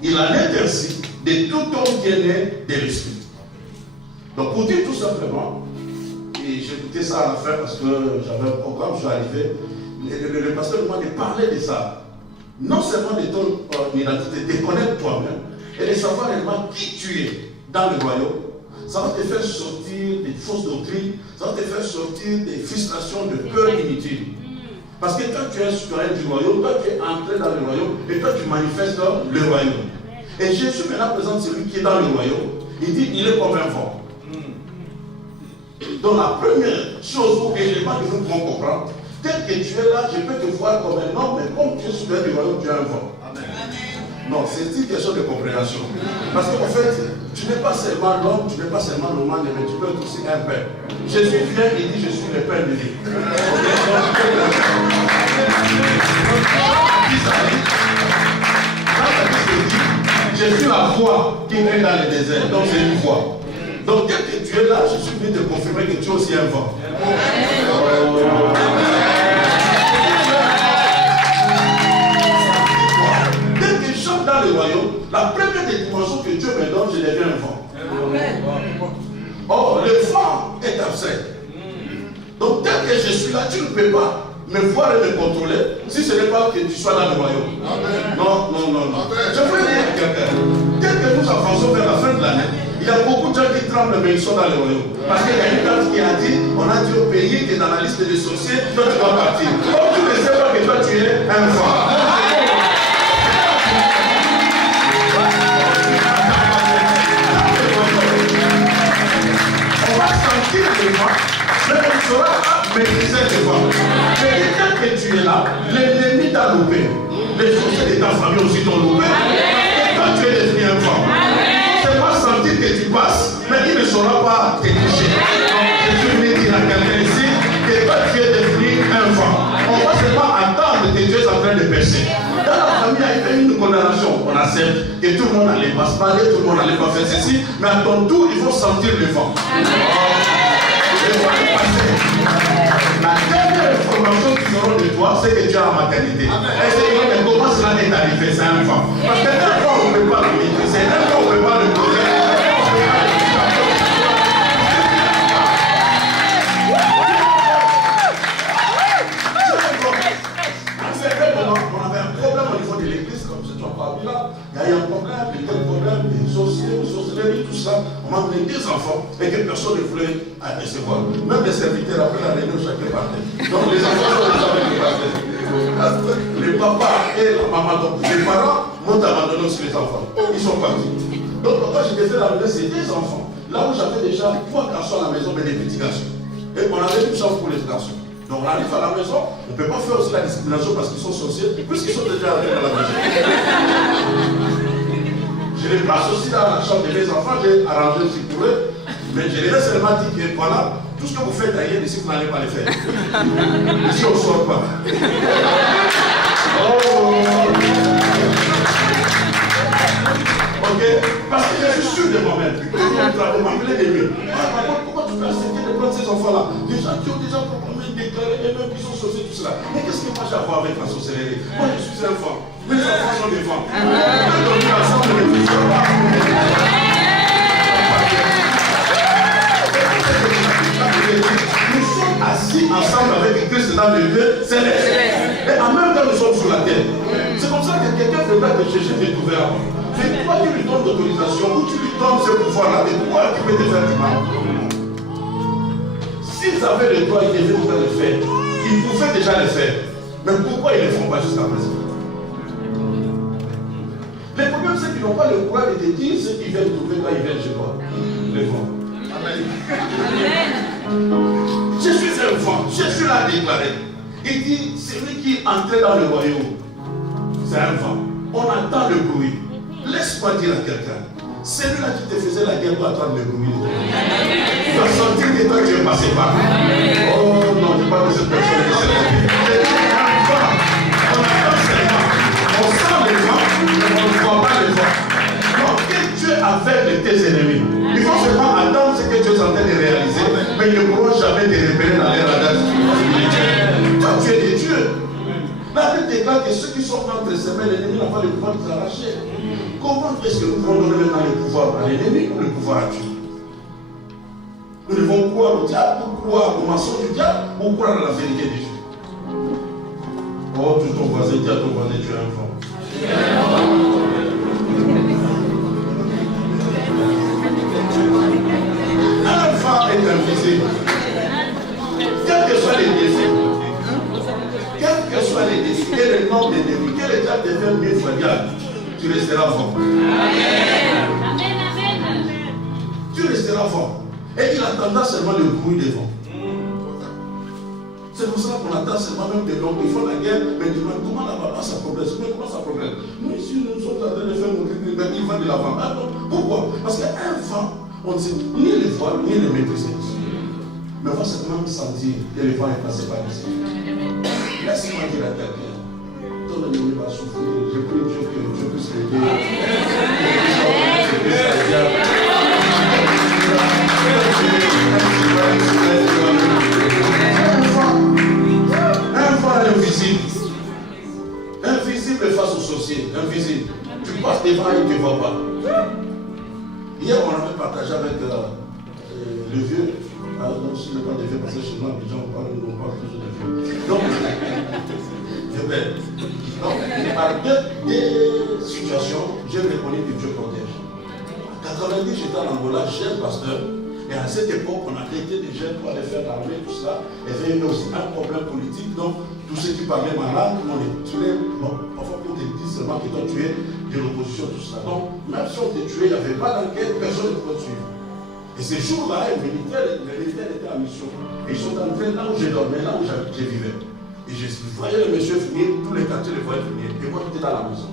Il en est ainsi de tout homme qui est né de l'esprit. Donc pour dire tout simplement, et j'ai écouté ça à la fin parce que j'avais un programme, je suis arrivé, le pasteur m'a parlé de ça. Non seulement de ton identité, de connaître toi-même et de savoir réellement qui tu es dans le royaume. Ça va te faire sortir des fausses doctrines, ça va te faire sortir des frustrations, de peurs inutiles. Parce que quand tu es citoyen du royaume, toi tu es entré dans le royaume et toi tu manifestes le royaume. Et Jésus maintenant présente celui qui est dans le royaume. Il dit, il est comme un vent. Donc la première chose ou élément que nous pouvons comprendre, tel que tu es là, je peux te voir comme un homme, mais comme tu es citoyen du royaume, tu es un vent. Amen. Non, c'est une question de compréhension. Parce qu'en fait, tu n'es pas seulement l'homme, tu n'es pas seulement le monde, mais tu peux être aussi un père. Jésus vient et dit, je suis le père de Dieu. Je suis la voix qui est dans le désert, donc c'est une voix. Donc dès que tu es là, je suis venu te confirmer que tu es aussi un vent. Dès que je chante dans le royaume, la première des dimensions que Dieu me donne, je deviens un vent. Or, le vent est abstrait. Donc dès que je suis là, tu ne peux pas me voir et me contrôler si ce n'est pas que tu sois dans le royaume. Non. Je veux dire à quelqu'un, dès que nous avançons vers la fin de l'année, il y a beaucoup de gens qui tremblent, mais ils sont dans le royaume. Parce qu'il y a une dame qui a dit, on a dit au pays qui est dans la liste des sorciers, toi tu vas partir. Comme tu ne sais pas que toi tu es un vent. On va sentir le vent, mais on saura maîtriser le vent. Mais dès que tu es là, l'ennemi t'a loupé. Les sorciers de ta famille aussi t'ont loupé. Parce que toi tu es devenu un vent. C'est pas sentir que tu passes, mais il ne saura pas te toucher. Donc je suis venu dire à quelqu'un ici que toi tu es devenu un vent. On va seulement attendre que tu es en train de percer. Dans la famille, il y a une condamnation. On accepte que tout le monde n'allait pas se parler, tout le monde n'allait pas faire ceci, mais à ton tour, il faut sentir le vent. Le vent est passé. La dernière information qu'ils auront de toi, c'est que tu es en maternité. Et c'est que comment cela est arrivé, c'est un vent. Parce que un vent, on ne peut pas le maîtriser, un vent, on ne peut pas le poser. On avait un problème au niveau de l'église, comme c'est toi parmi là. Il y a eu un problème, des sorciers, sorcelleries, tout ça. On m'a amené des enfants et que personne ne voulait recevoir. Même les serviteurs, après la réunion, chacun partait. Donc les enfants sont les gens qui partaient. Les papas et la maman, donc les parents m'ont abandonné aussi les enfants. Ils sont partis. Donc quand j'étais fait la réunion, c'est des enfants. Là où j'avais déjà 3 garçons à la maison, mais des petits garçons. Et on avait une chambre pour les garçons. Donc on arrive à la maison, on ne peut pas faire aussi la discrimination parce qu'ils sont sorciers, puisqu'ils sont déjà arrivés à la maison. Je les place aussi dans la chambre de mes enfants, j'ai arrangé aussi pour eux, mais je les ai seulement dit que voilà, tout ce que vous faites ailleurs, ici vous n'allez pas le faire. Ici on ne sort pas. Ok? Parce que je suis sûr de moi-même. On m'appelait des murs. Pourquoi tu peux accepter de prendre ces enfants-là? Des gens qui ont déjà proprement déclaré et même qui sont sorciers, tout cela. Mais qu'est-ce que moi j'ai à voir avec la sorcellerie? Moi je suis un enfant. Mes enfants sont des enfants. On a dormi ensemble, ne les faisons pas. quelqu'un ne veut pas te chercher de découvert. C'est toi qui lui donnes l'autorisation ou tu lui donnes ce pouvoir-là de pouvoir tu peux te faire du mal. S'ils avaient le droit, ils devaient pouvoir le faire. Ils pouvaient déjà le faire. Mais pourquoi ils ne le font pas jusqu'à présent? Le problème, c'est qu'ils n'ont pas le courage de te dire ce qu'ils viennent trouver quand ils viennent chez toi. Le vent. Amen. Je suis un vent. Jésus l'a déclaré. Il dit, celui qui est entré dans le royaume, c'est un vent. On entend le bruit. Laisse-moi dire à quelqu'un, celui-là qui te faisait la guerre doit entendre le bruit. Tu vas sentir que toi tu es passé par là. Oh non, je parle de cette personne qui s'est rendue. On entend seulement. On sent le vent, mais on ne voit pas le vent. Donc, que Dieu aveugle tes ennemis. Il faut seulement attendre ce que tu es en train de réaliser, mais ils ne pourront jamais te repérer dans les radars. Toi, tu es de Dieu. La Bible déclare que ceux qui sont entre ses mains, l'ennemi n'a pas le pouvoir de les arracher. Comment est-ce que nous pouvons donner maintenant le pouvoir à l'ennemi ou le pouvoir à Dieu? Nous devons croire au diable ou croire au mensonge du diable ou croire à la vérité de Dieu. Oh, tout ton voisin, dis à ton voisin, tu es un enfant. Un enfant est invisible. Quels que soient les défis, quels que soient les défis, quel est le nom des défis, quel est le défi mieux familial, tu resteras fort. Amen. Tu resteras fort. Et il attendra seulement le bruit des vents. C'est pour ça qu'on attend seulement même des longs. Ils font la guerre, mais ils demandent comment la papa ça progresse. Mais comment ça progresse? Nous ici, nous sommes en train de faire mourir, mais ils vont de l'avant. Ah non, pourquoi? Parce qu'un vent, on ne sait ni le voir, ni le maîtriser. Mais on va simplement sentir que le vent est passé par ici. Laisse-moi dire à quelqu'un, ton ennemi va souffrir. Je prie Dieu que Dieu puisse l'aider. Un vent invisible. Invisible face aux sorciers. Invisible. Tu passes devant et tu ne vois pas. Hier, on avait partagé avec le vieux. Donc, si je ne parle pas de vieux, parce que chez nous, les gens parlent toujours de vieux. Donc, je vais. Donc, par deux situations, j'ai reconnu que Dieu protège. En 90, j'étais en Angola, jeune pasteur. Et à cette époque, on a été des jeunes pour aller faire l'armée, tout ça. Et il y avait aussi un problème politique. Donc, tous ceux qui parlaient malade, on les tuait. Bon, parfois, pour te dire seulement que toi, tu es de l'opposition, tout ça. Donc, même si on te tuait, il n'y avait pas d'enquête, personne ne pouvait suivre. Et ces jours-là, les militaires étaient en mission. Et ils sont entrés là où je dormais, là où je vivais. Et je voyais le monsieur finir, tous les quartiers le voyaient finir. Et moi, j'étais dans la maison.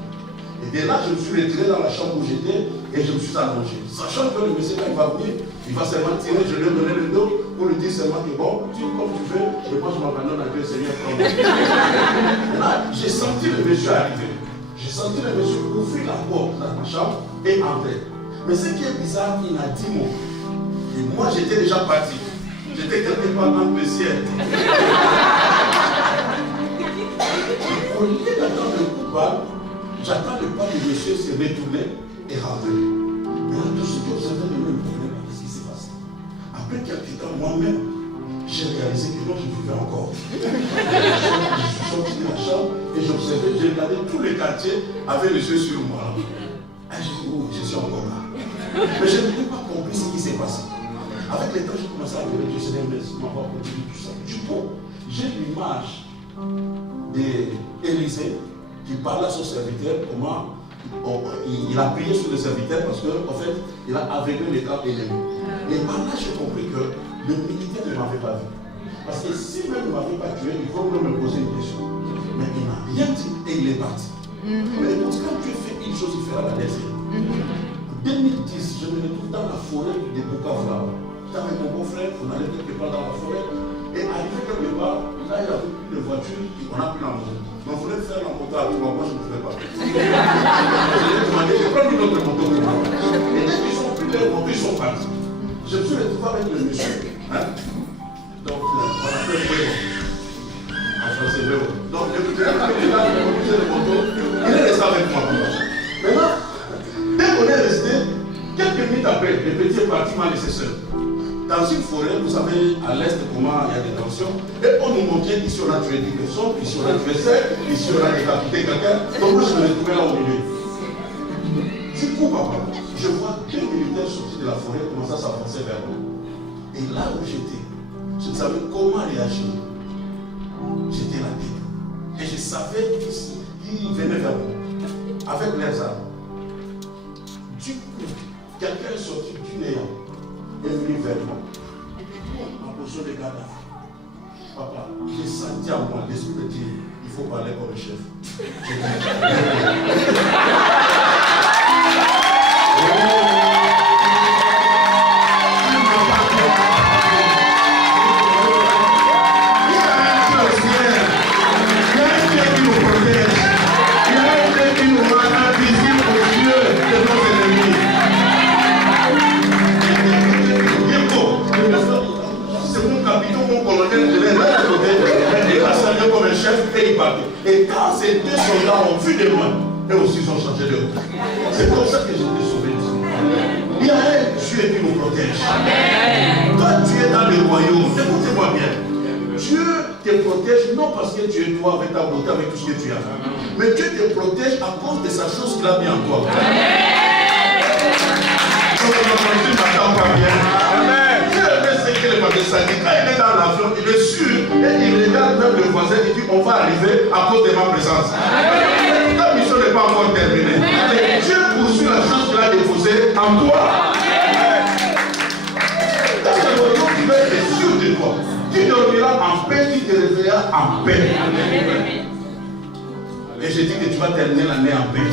Et dès là, je me suis retiré dans la chambre où j'étais et je me suis allongé. Sachant que le monsieur, quand il va venir, il va seulement tirer, je lui ai donné le dos pour lui dire seulement que bon, tire comme tu veux, et moi je m'abandonne à Dieu, Seigneur, prends-moi. Et là, j'ai senti le monsieur arriver. J'ai senti le monsieur ouvrir la porte dans ma chambre et entrer. Mais ce qui est bizarre, il a 10 mots. Et moi, j'étais déjà parti. J'étais quelque part dans le ciel. Au lieu d'attendre le coup de balle, j'attends le pas du monsieur se retourner et rentrer. Mais là, tout ce que j'avais de le problème, qu'est-ce qui s'est passé? Après quelques temps, moi-même, j'ai réalisé que non, je vivais encore. Je suis sorti de la chambre et j'observais, j'ai regardé tous les quartiers avec les yeux sur moi. Et j'ai dit, oh, je suis encore là. Mais je n'ai pas compris ce qui s'est passé. Avec le temps, j'ai commencé à dire, je sais pas, merci de m'avoir continué tout ça. Du coup, j'ai l'image d'Élisée qui parlait à son serviteur, comment il a prié sur le serviteur parce qu'en fait, il a aveuglé les camps ennemis. Et par là, j'ai compris que le militaire ne m'avait pas vu. Parce que si même il ne m'avait pas tué, il faut me poser une question. Mais il n'a rien dit et il est parti. Mais écoute, quand Dieu fait une chose, il fera la deuxième. En 2010, je me retrouve dans la forêt de Bukavu. J'étais avec mon beau-frère, on allait quelque part dans la forêt. Et arrivé quelque part, là, il y avait plus de voiture, on a pris la moto. Mais on voulait faire la moto à tout, moi je ne pouvais pas. Je lui ai demandé, je prends une autre moto pour moi. Et dès qu'ils ont pris leur moto, ils sont partis. Je me suis retrouvé avec le monsieur. Hein? Donc, on a fait Vélo. En français, Vélo. Donc, le monsieur de moto, il est resté avec moi. Maintenant, dès qu'on est resté, quelques minutes après, le petit est parti, m'a laissé seul. Dans une forêt, vous savez, à l'Est, comment il y a des tensions. Et on nous montrait ici on a tué 10 personnes, ici on a tué 7, ici on a décapité quelqu'un. Donc moi je me retrouvais là au milieu. Du coup, papa, je vois 2 militaires sortir de la forêt commencer à s'avancer vers moi. Et là où j'étais, je ne savais comment réagir. J'étais là tête. Et je savais qu'ils venaient vers moi. Avec leurs armes. Du coup, quelqu'un est sorti du néant. Et est venu vers moi. En position de cadavre. Papa, j'ai senti à moi l'esprit de dire, il faut parler comme un chef. Et quand ces 2 soldats ont vu de moi, eux aussi ils ont changé de route. C'est comme ça que j'ai été sauvé. Il y a un Dieu qui nous protège. Amen. Toi tu es dans le royaume, écoutez-moi bien. Dieu te protège non parce que tu es toi avec ta beauté, avec tout ce que tu as. Mais Dieu te protège à cause de sa chose qu'il a mis en toi. Amen. Dieu fait ce qu'il est passé. Quand il est dans l'avion, il est sûr et il regarde même le voisin et dit on va arriver à cause de ma présence. Ta mission n'est pas encore terminée. Mais Dieu poursuit la chose qu'il a déposée en toi. Dans ce royaume, tu vas être sûr de toi. Tu dormiras en paix, tu te réveilleras en paix. Et je dis que tu vas terminer l'année en paix.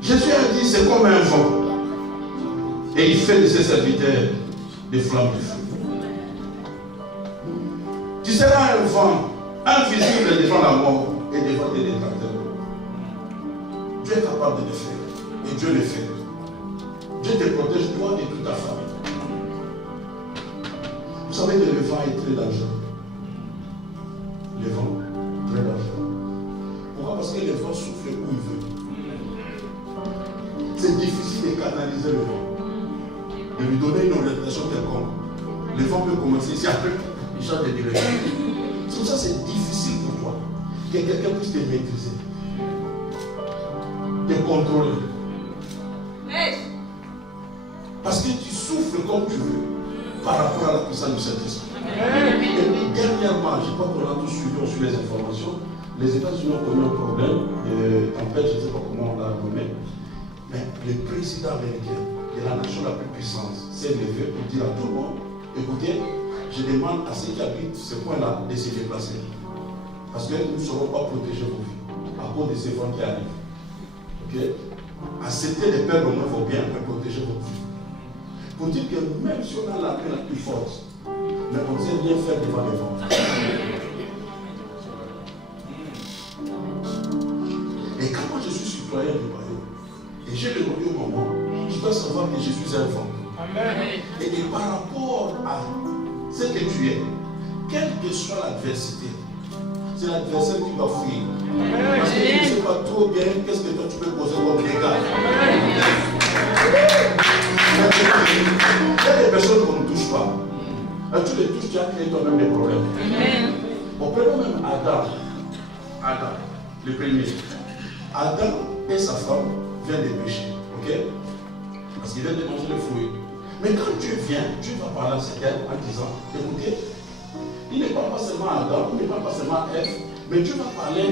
Jésus a dit c'est comme un vent. Et il fait de ses serviteurs des flammes de feu. Tu seras un vent invisible devant la mort et devant tes détracteurs. Dieu est capable de le faire. Et Dieu le fait. Dieu te protège toi et toute ta famille. Vous savez que le vent est très dangereux. Le vent, très dangereux. Pourquoi? Parce que le vent souffle où il veut. C'est difficile de canaliser le vent. De lui donner une orientation quelconque. Le vent peut commencer ici, après, il change de direction. C'est pour ça que c'est difficile pour toi que quelqu'un puisse te maîtriser, te contrôler. Parce que tu souffles comme tu veux par rapport à la puissance du Saint-Esprit. Et dernièrement, je crois qu'on a tous suivi sur les informations. Les États-Unis ont connu un problème de tempête, je ne sais pas comment on l'a nommé. Mais le président américain de la nation la plus puissante s'est levé pour dire à tout le monde, écoutez, je demande à ceux qui habitent ce point-là de se déplacer. Parce que nous ne serons pas protégés vos vies à cause de ces vents qui arrivent. Ok? Accepter les peuples au moins vos biens pour protéger votre vie. Pour dire que même si on a l'armée la plus forte, mais on ne sait rien faire devant les vents. Et quand moi je suis citoyen du royaume, et j'ai le royaume en moi, je dois savoir que je suis un vent. Et par rapport à ce que tu es, quelle que soit l'adversité, c'est l'adversaire qui va fuir. Parce que tu ne sais pas trop bien qu'est-ce que toi tu peux poser comme dégâts. Il y a des personnes qu'on ne touche pas. Quand tu les touches, tu as créé toi-même des problèmes. On prenons même Adam, le premier. Adam et sa femme viennent de pécher. Ok? Parce qu'ils viennent de manger le fruit. Mais quand Dieu vient, Dieu va parler à cette terre en disant, écoutez, il ne parle pas seulement à Adam, il ne parle pas seulement à Ève, mais Dieu va parler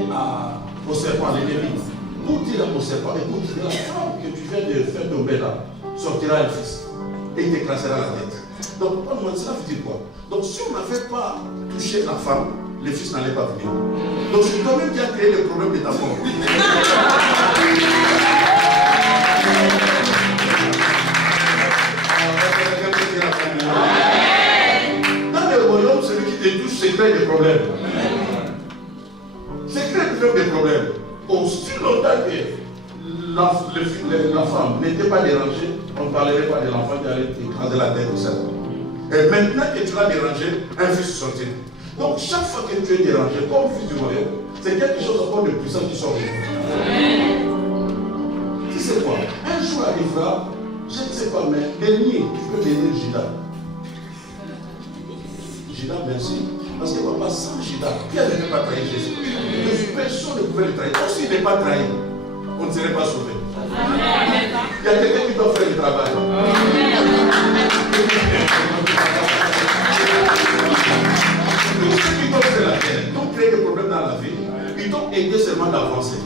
au serpent, à l'ennemi. Pour dire au serpent, écoute, la femme que tu viens de faire tomber là, sortira un fils. Et il t'écrasera la tête. Donc, cela veut dire quoi? Donc, si on n'avait pas touché la femme, le fils n'allait pas venir. Donc, c'est toi-même qui as créé le problème de ta mort. Dans le royaume, celui qui te touche, c'est crée des problèmes. C'est crée des problèmes. Aussi longtemps que la femme n'était pas dérangée, on ne parlerait pas de l'enfant qui allait écraser la tête au cerveau. Et maintenant que tu l'as dérangé, un fils sortira. Donc chaque fois que tu es dérangé, comme fils du royaume, c'est quelque chose encore de puissant qui sort de vous. c'est quoi? Un jour arrivera, je ne sais pas, mais l'ennemi, tu peux bénir Judas. Judas, merci. Parce que papa, sans Judas, Pierre ne peut pas trahir Jésus. Personne ne pouvait le trahir. Donc s'il n'est pas trahi, on ne serait pas sauvé. Il y a quelqu'un qui doit faire le travail. Tous ceux qui doivent faire la terre, qui ont créé des problèmes dans la vie, ils t'ont aidé seulement d'avancer.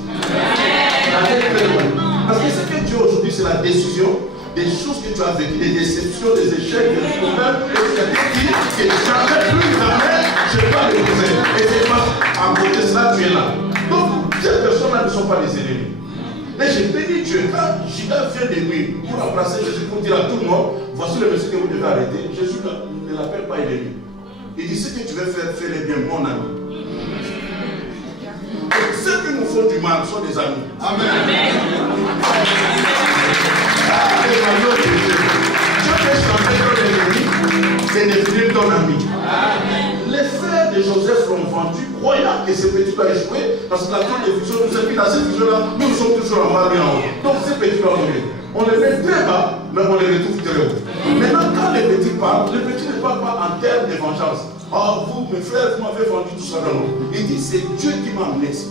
Parce que ce que Dieu aujourd'hui, c'est la décision des choses que tu as vécues, des déceptions, des échecs, des problèmes, et tu as dit que jamais plus jamais je ne vais pas les poser. Et c'est pas à cause de cela tu es là. Donc, ces personnes-là ne sont pas des ennemis. Mais j'ai béni Dieu. Quand Judas vient de nuit pour embrasser Jésus, pour dire à tout le monde, voici le monsieur que vous devez arrêter, Jésus ne l'appelle pas ennemi. Il dit, ce que tu veux faire, fais-le bien, mon ami. Et ceux qui nous font du mal sont des amis. Amen. Dieu peut changer ton ennemi et devenir ton ami. Les frères de Joseph l'ont vendu, croyant que ce petit va échouer, parce que la tour de fusion nous invite à cette fusion-là, nous sommes toujours en bas bien en haut. Donc ces petits va mourir. On les met très bas, mais on les retrouve très haut. Maintenant, quand les petits parlent, les petits ne parlent pas en termes de vengeance. Oh, vous, mes frères, vous m'avez vendu tout ça dans l'eau. Il dit, c'est Dieu qui m'a amené ici.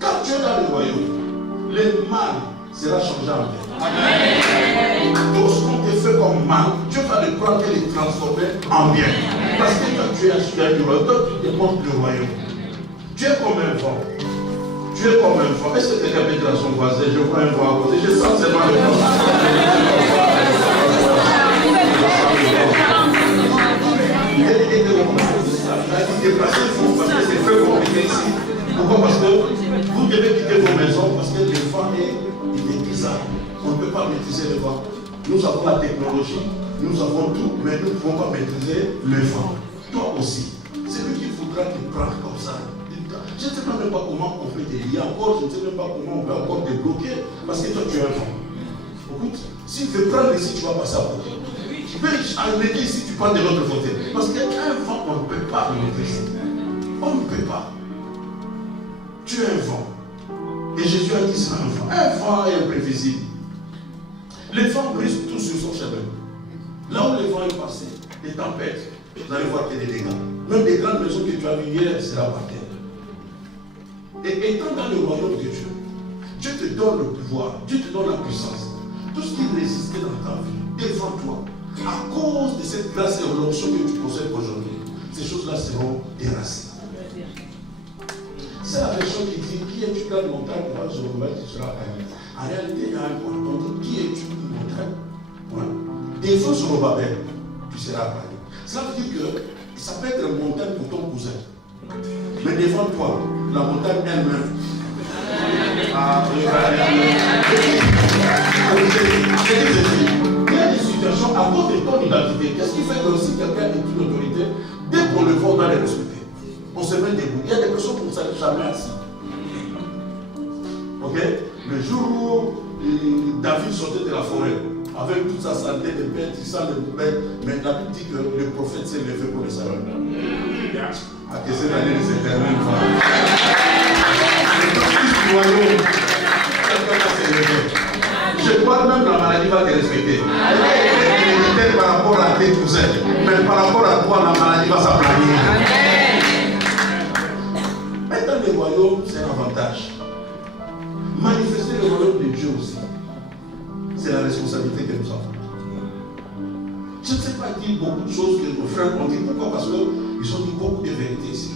Quand tu es dans le royaume, le mal sera changé en bien. Tout ce qu'on te fait comme mal, Dieu va le prendre et le transformer en bien. Parce que toi, tu es assuré du royaume, toi, tu démontres le royaume. Tu es comme un vent. Tu es comme un vent. Est-ce que quelqu'un peut dire à son voisin, je vois un vent à côté, je sens seulement le vent. Déplacez-vous parce que c'est très compliqué ici. Pourquoi? Parce que vous devez quitter vos maisons parce que le vent est bizarre. On ne peut pas maîtriser le vent. Nous avons la technologie, nous avons tout, mais nous ne pouvons pas maîtriser le vent. Toi aussi, c'est lui qui voudra te prendre comme ça. Je ne sais même pas comment on peut te lier encore, je ne sais même pas comment on peut encore te bloquer, parce que toi tu es un vent. Écoute, s'il te prend ici, tu vas passer à côté. Tu peux enlever ici, tu prends de l'autre côté. Parce qu'un vent, on ne peut pas le maîtriser. On ne peut pas. Tu es un vent. Et Jésus a dit c'est un vent. Un vent est imprévisible. Le vent brise tout sur son chemin. Là où le vent est passé, les tempêtes, vous allez voir qu'il y a des dégâts. Même des grandes maisons que tu as vues hier, c'est là par terre. Et étant dans le royaume de Dieu, Dieu te donne le pouvoir, Dieu te donne la puissance. Tout ce qui résistait dans ta vie, devant toi, à cause de cette grâce et l'onction que tu possèdes aujourd'hui, ces choses-là seront déracinées. C'est la version qui dit qui es-tu dans le montagne pour Zorobabel qui sera accueilli. En réalité, il y a un point. On dit qui es-tu dans le montagne? Devant Zorobabel, tu seras accueilli. Cela veut dire que ça peut être une montagne pour ton cousin. Mais devant toi, la montagne elle-même. Il y a des situations à cause de ton identité. Qu'est-ce qui fait que si quelqu'un est une autorité, dès qu'on le voit, on doit les respecter. On se met debout. Il y a des personnes qui ne sont jamais assis. Ok? Le jour où David sortait de la forêt, avec toute sa santé de bête, il sent le bête, mais la Bible dit que le prophète s'est levé pour le salut. À que cette année les éternels va. Je crois que même la maladie va te respecter. Elle est par rapport à tes cousins, mais par rapport à toi, la maladie va s'aplanir. Être dans le royaume, c'est un avantage. Manifester le royaume de Dieu aussi, c'est la responsabilité que nous avons. Je ne sais pas dire beaucoup de choses que nos frères ont dit. Pourquoi? Parce qu'ils ont dit beaucoup de vérités ici.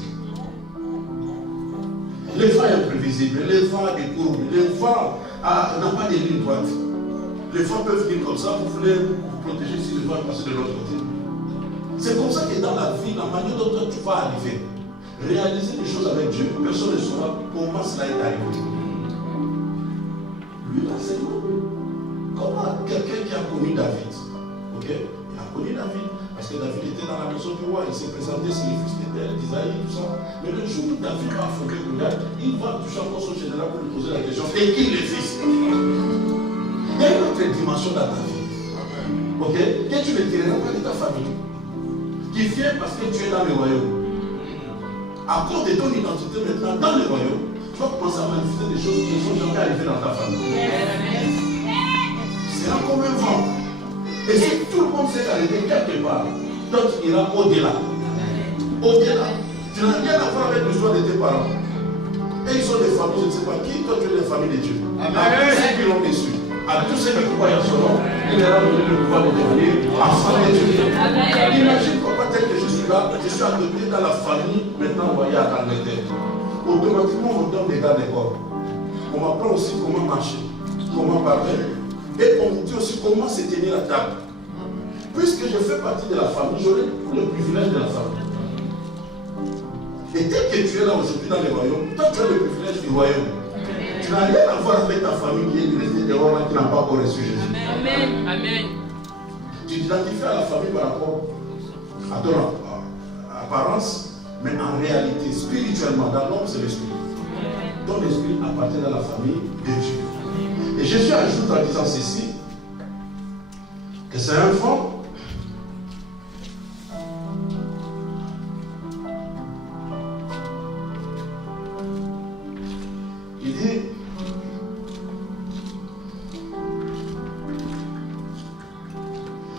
Le vent est imprévisible, le vent a des courbes, le vent n'a pas de ligne droite. Les vents peuvent venir comme ça, vous voulez vous protéger si le vent est passé de l'autre côté. C'est comme ça que dans la vie, la manière dont tu vas arriver, réaliser des choses avec Dieu, personne ne saura comment cela est arrivé. Lui, l'enseignement. Comment quelqu'un qui a connu David, ok? Il a connu David, parce que David était dans la maison du roi, il s'est présenté sur les fils d'Isaïe, tout ça. Mais le jour où David va affronter Goliath, il va toucher encore son général pour lui poser la question, et qui est le fils? Il y a une autre dimension dans ta vie, ok? Que tu ne tireras pas de ta famille, qui vient parce que tu es dans le royaume. À cause de ton identité maintenant dans le royaume, tu vas commencer à manifester des choses qui ne sont jamais arrivées dans ta famille. C'est là comme un vent. Et si tout le monde s'est arrêté quelque part, toi tu iras au-delà. Au-delà. Tu n'as rien à voir avec l'histoire de tes parents. Et ils sont des familles, je ne sais pas qui, toi tu es des familles de Dieu. À tous ceux qui l'ont déçu, à tous ceux qui croient en son nom, il leur a donné le pouvoir de devenir enfants de Dieu. Imagine papa, tel que je suis là, je suis adopté dans la famille, maintenant envoyé à l'Angleterre. Automatiquement, on donne des gars d'école. On m'apprend aussi comment marcher, comment parler, et on me dit aussi comment se tenir à table. Puisque je fais partie de la famille, j'aurai le privilège de la famille. Et dès que tu es là aujourd'hui dans le royaume, toi tu as le privilège du royaume. Tu n'as rien à voir avec ta famille qui est restée dehors là, qui n'a pas encore reçu Jésus. Amen. Amen. Tu t'identifies à la famille par rapport à ton apparence, mais en réalité, spirituellement, dans l'homme, c'est l'esprit. Ton esprit appartient à la famille de Dieu. Et Jésus ajoute en disant ceci, que c'est un vent. Il dit,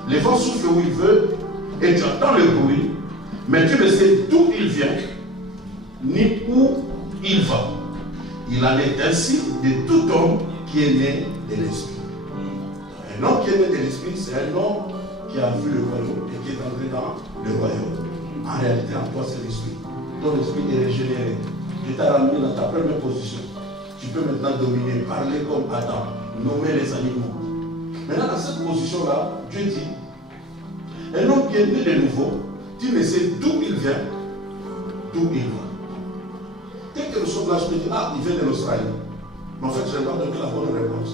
le vent souffle où il veut et tu entends le bruit, mais tu ne sais d'où il vient ni où il va. Il en est ainsi de tout homme qui est né de l'esprit. Un homme qui est né de l'esprit, c'est un homme qui a vu le royaume et qui est entré dans le royaume. En réalité, en toi, c'est l'esprit. Ton esprit est régénéré. Tu t'as ramené dans ta première position. Tu peux maintenant dominer, parler comme Adam, nommer les animaux. Maintenant, dans cette position-là, Dieu dit, un homme qui est né de nouveau, tu ne sais d'où il vient, d'où il va. Dès que nous sommes là, je me dis, ah, il vient de l'Australie. Mais en fait, je n'ai pas donné la bonne réponse.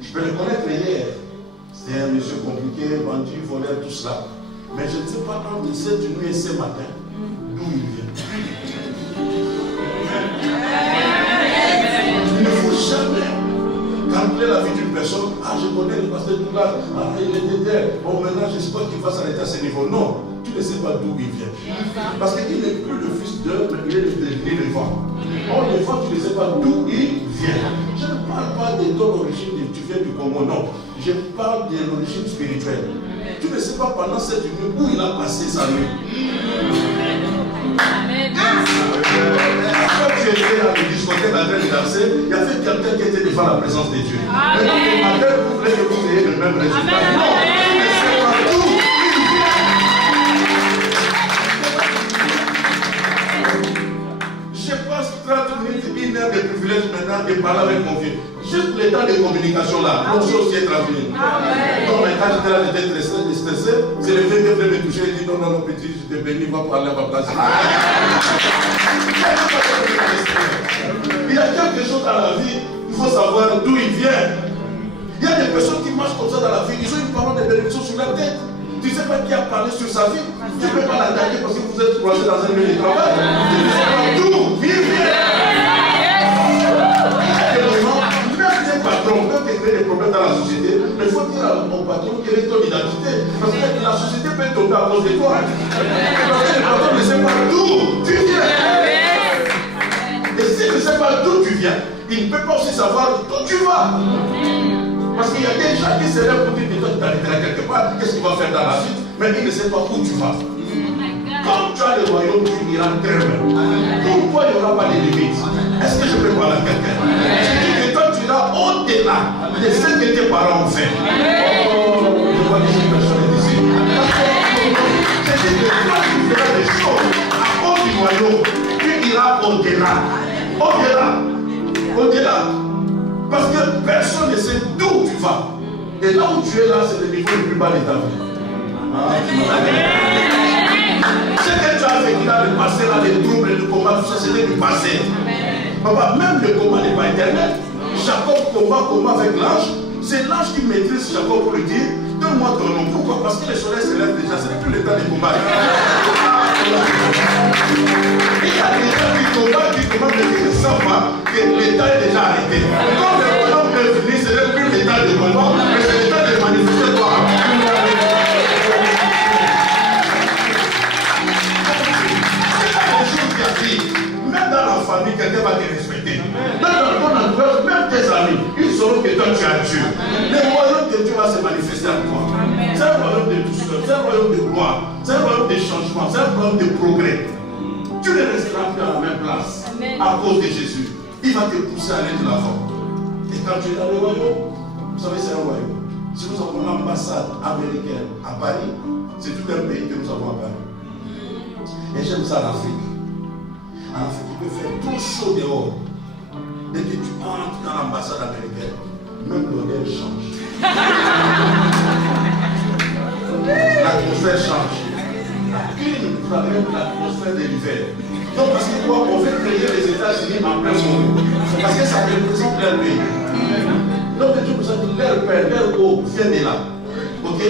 Je peux le connaître hier. C'est un monsieur compliqué, vendu, voleur, tout cela. Mais je ne sais pas entre cette nuit et ce matin, d'où il vient. Il ne faut jamais calculer la vie d'une personne. Ah, je connais le pasteur Douglas. Ah, il était there. Bon, maintenant, j'espère qu'il va s'arrêter à ce niveau. Non, tu ne sais pas d'où il vient. Parce qu'il n'est plus le fils d'eux, mais il est le vent. Or, le vent, tu ne sais pas d'où il vient. Je ne parle pas de ton origine, tu viens du Congo, non. Je parle de l'origine spirituelle. Tu ne sais pas pendant cette nuit où il a passé sa nuit. Amen. Quand tu étais dans le discothèque en train de danser, il y avait quelqu'un qui était devant la présence de Dieu. Mais donc, le matin, vous voulez que vous ayez le même résultat. Amen. Non, tu ne sais pas d'où il vient. Je passe 30 minutes, 1 heure de privilège maintenant de parler avec mon vieux. Juste le temps de communication là, on sait aussi être tranquille. Donc, quand j'étais là, j'étais stressé. C'est le vieux qui voulait me toucher. Il dit non, non, petit, je t'ai béni, va parler à ma place. Il y a quelque chose dans la vie, il faut savoir d'où il vient. Il y a des personnes qui marchent comme ça dans la vie, ils ont une parole de bénédiction sur la tête. Tu ne sais pas qui a parlé sur sa vie. Tu ne peux pas l'attaquer parce que vous êtes coincé dans un milieu de travail. Tu ne sais pas d'où il vient. Même tes patrons peuvent te créer des problèmes dans la société, mais il faut dire à mon patron quelle est ton identité. Parce que la société peut tomber à cause de toi. Parce que le patron ne sait pas d'où tu viens. Et s'il ne sait pas d'où tu viens, il ne peut pas aussi savoir d'où tu vas. Parce qu'il y a des gens qui se lèvent pour dire que toi tu t'arrêteras quelque part, qu'est-ce qu'il va faire dans la suite, mais il ne sait pas où tu vas. Quand tu as le royaume, tu iras très bien. Pour toi, il n'y aura pas de limites. Est-ce que je peux parler à quelqu'un? Je dis que toi, tu iras au-delà de ce que tes parents ont fait. Oh, je vois que cette personne est ici. Je dis que toi, tu feras des choses à cause du royaume. Tu iras au-delà. Au-delà. Au-delà. Parce que personne ne sait d'où tu vas. Et là où tu es là, c'est le niveau le plus bas de ta vie. Ah, tu ce que tu as vécu dans le passé, là, les troubles, le combat, tout ça, c'était du passé. Papa, même le combat n'est pas éternel. Jacob combat avec l'ange. C'est l'ange qui maîtrise Jacob pour lui dire, donne-moi ton nom. Pourquoi? Parce que le soleil se lève déjà, ce n'est plus le temps de combat. Il y a des gens qui combattent, mais qui ne savent pas que le temps est déjà arrêté. Quand le royaume est fini, ce n'est plus le temps de combat, mais c'est le temps de manifester toi. Même dans la famille, quelqu'un douceur, c'est un royaume de gloire, c'est un royaume de changement, c'est un royaume de progrès. Tu ne resteras plus à la même place. Amen. À cause de Jésus. Il va te pousser à aller de l'avant. Et quand tu es dans le royaume, vous savez, c'est un royaume. Si nous avons l'ambassade américaine à Paris, c'est tout un pays que nous avons à Paris. Et j'aime ça en Afrique. En Afrique, il peut faire trop chaud dehors. Dès que tu entres dans l'ambassade américaine, même l'odeur change. L'atmosphère change. La clim traverse l'atmosphère de l'hiver. Donc, parce que quoi, on veut créer les États-Unis en plein monde. C'est parce que ça représente leur pays. Donc, Dieu nous a dit, leur père, leur eau vient de là. Ok?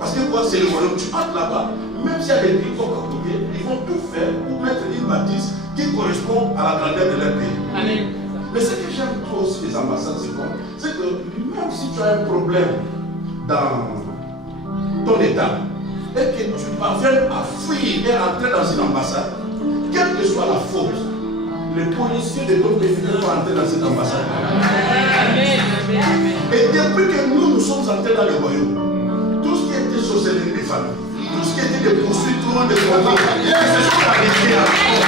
Parce que quoi, c'est le royaume. Tu entres là-bas, même s'il y a des picots à côté, ils vont tout faire pour mettre une bâtisse qui correspond à la grandeur de leur pays. Amen. Mais ce que j'aime trop aussi des ambassades, c'est quoi? C'est que même si tu as un problème dans ton état, et que tu parviens à fuir et à entrer dans une ambassade, quelle que soit la faute, les policiers de ton pays vont entrer dans cette ambassade. Amen. Et depuis que nous sommes entrés dans le royaume, tout ce qui était sorcellerie des familles, tout ce qui était des poursuites, tout le monde est content, ils se sont arrêtés à la porte.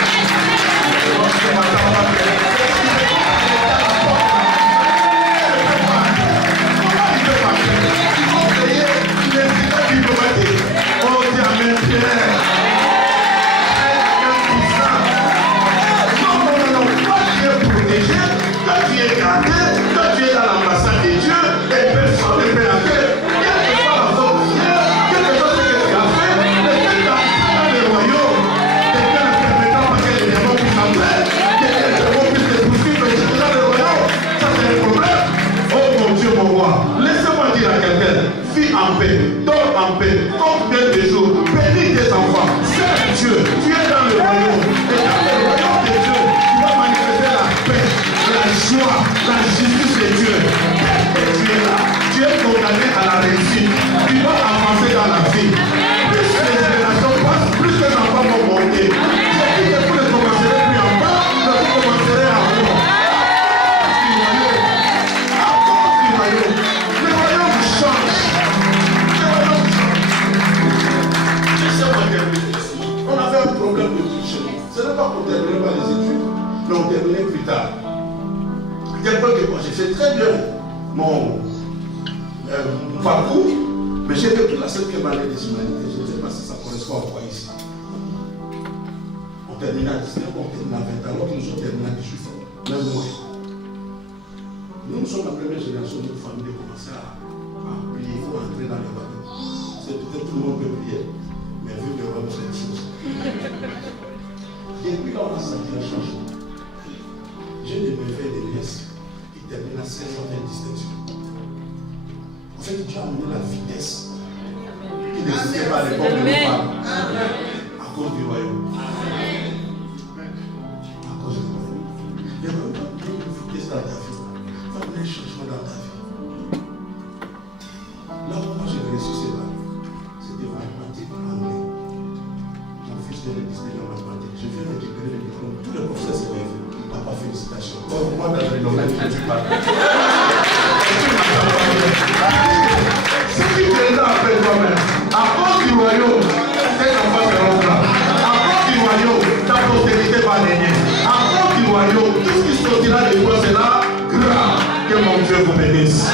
En paix, dors en paix, compte bien des jours, bénis tes enfants, sers Dieu, tu es dans le royaume, et dans le royaume de Dieu, tu vas manifester la paix, la joie, la justice de Dieu. Et tu es là, tu es condamné à la réussite, tu vas avancer dans la vie. Plus les générations passent, plus les enfants vont monter. C'est dit que vous ne commencerez plus en bas, mais vous commencerez en haut. À cause du royaume, le royaume change. On avait un problème de triche. Ce n'est pas pour terminer par les études, mais on terminait plus tard. Quelqu'un que moi j'ai fait très bien mon parcours, mais j'ai fait toute la 5e année des humanités. Je ne sais pas si ça correspond à quoi ici. On termine à 19, on termine à 20 ans, alors que nous sommes terminés à 18 ans, même moins. Nous sommes la première génération de notre famille de commencer à prier, il faut entrer dans les royaumes. C'est peut-être tout le monde peut prier. Mais vu que l'homme c'est une chose. Depuis là, on a senti un changement. J'ai des neveux et des nièces qui terminent à 16 ans de distinction. En fait, Dieu a amené la vitesse qui n'existait pas à l'époque de nos femmes. À cause du royaume. À cause du royaume. Le royaume va amener une vitesse dans ta vie. Va amener un changement dans ta vie. Là où moi j'ai réussi, c'est là. C'était mathématiques anglais. Mon fils vient de distinguer en mathématiques. Je viens de récupérer le diplôme. Tous les professeurs se lèvent. Papa, félicitations. Moi, dans le domaine que tu parles. Ce qui viendra après toi-même, à cause du royaume, tes enfants seront grands. À cause du royaume, ta postérité va régner. À cause du royaume, tout ce qui sortira de toi sera grand. Que mon Dieu vous bénisse.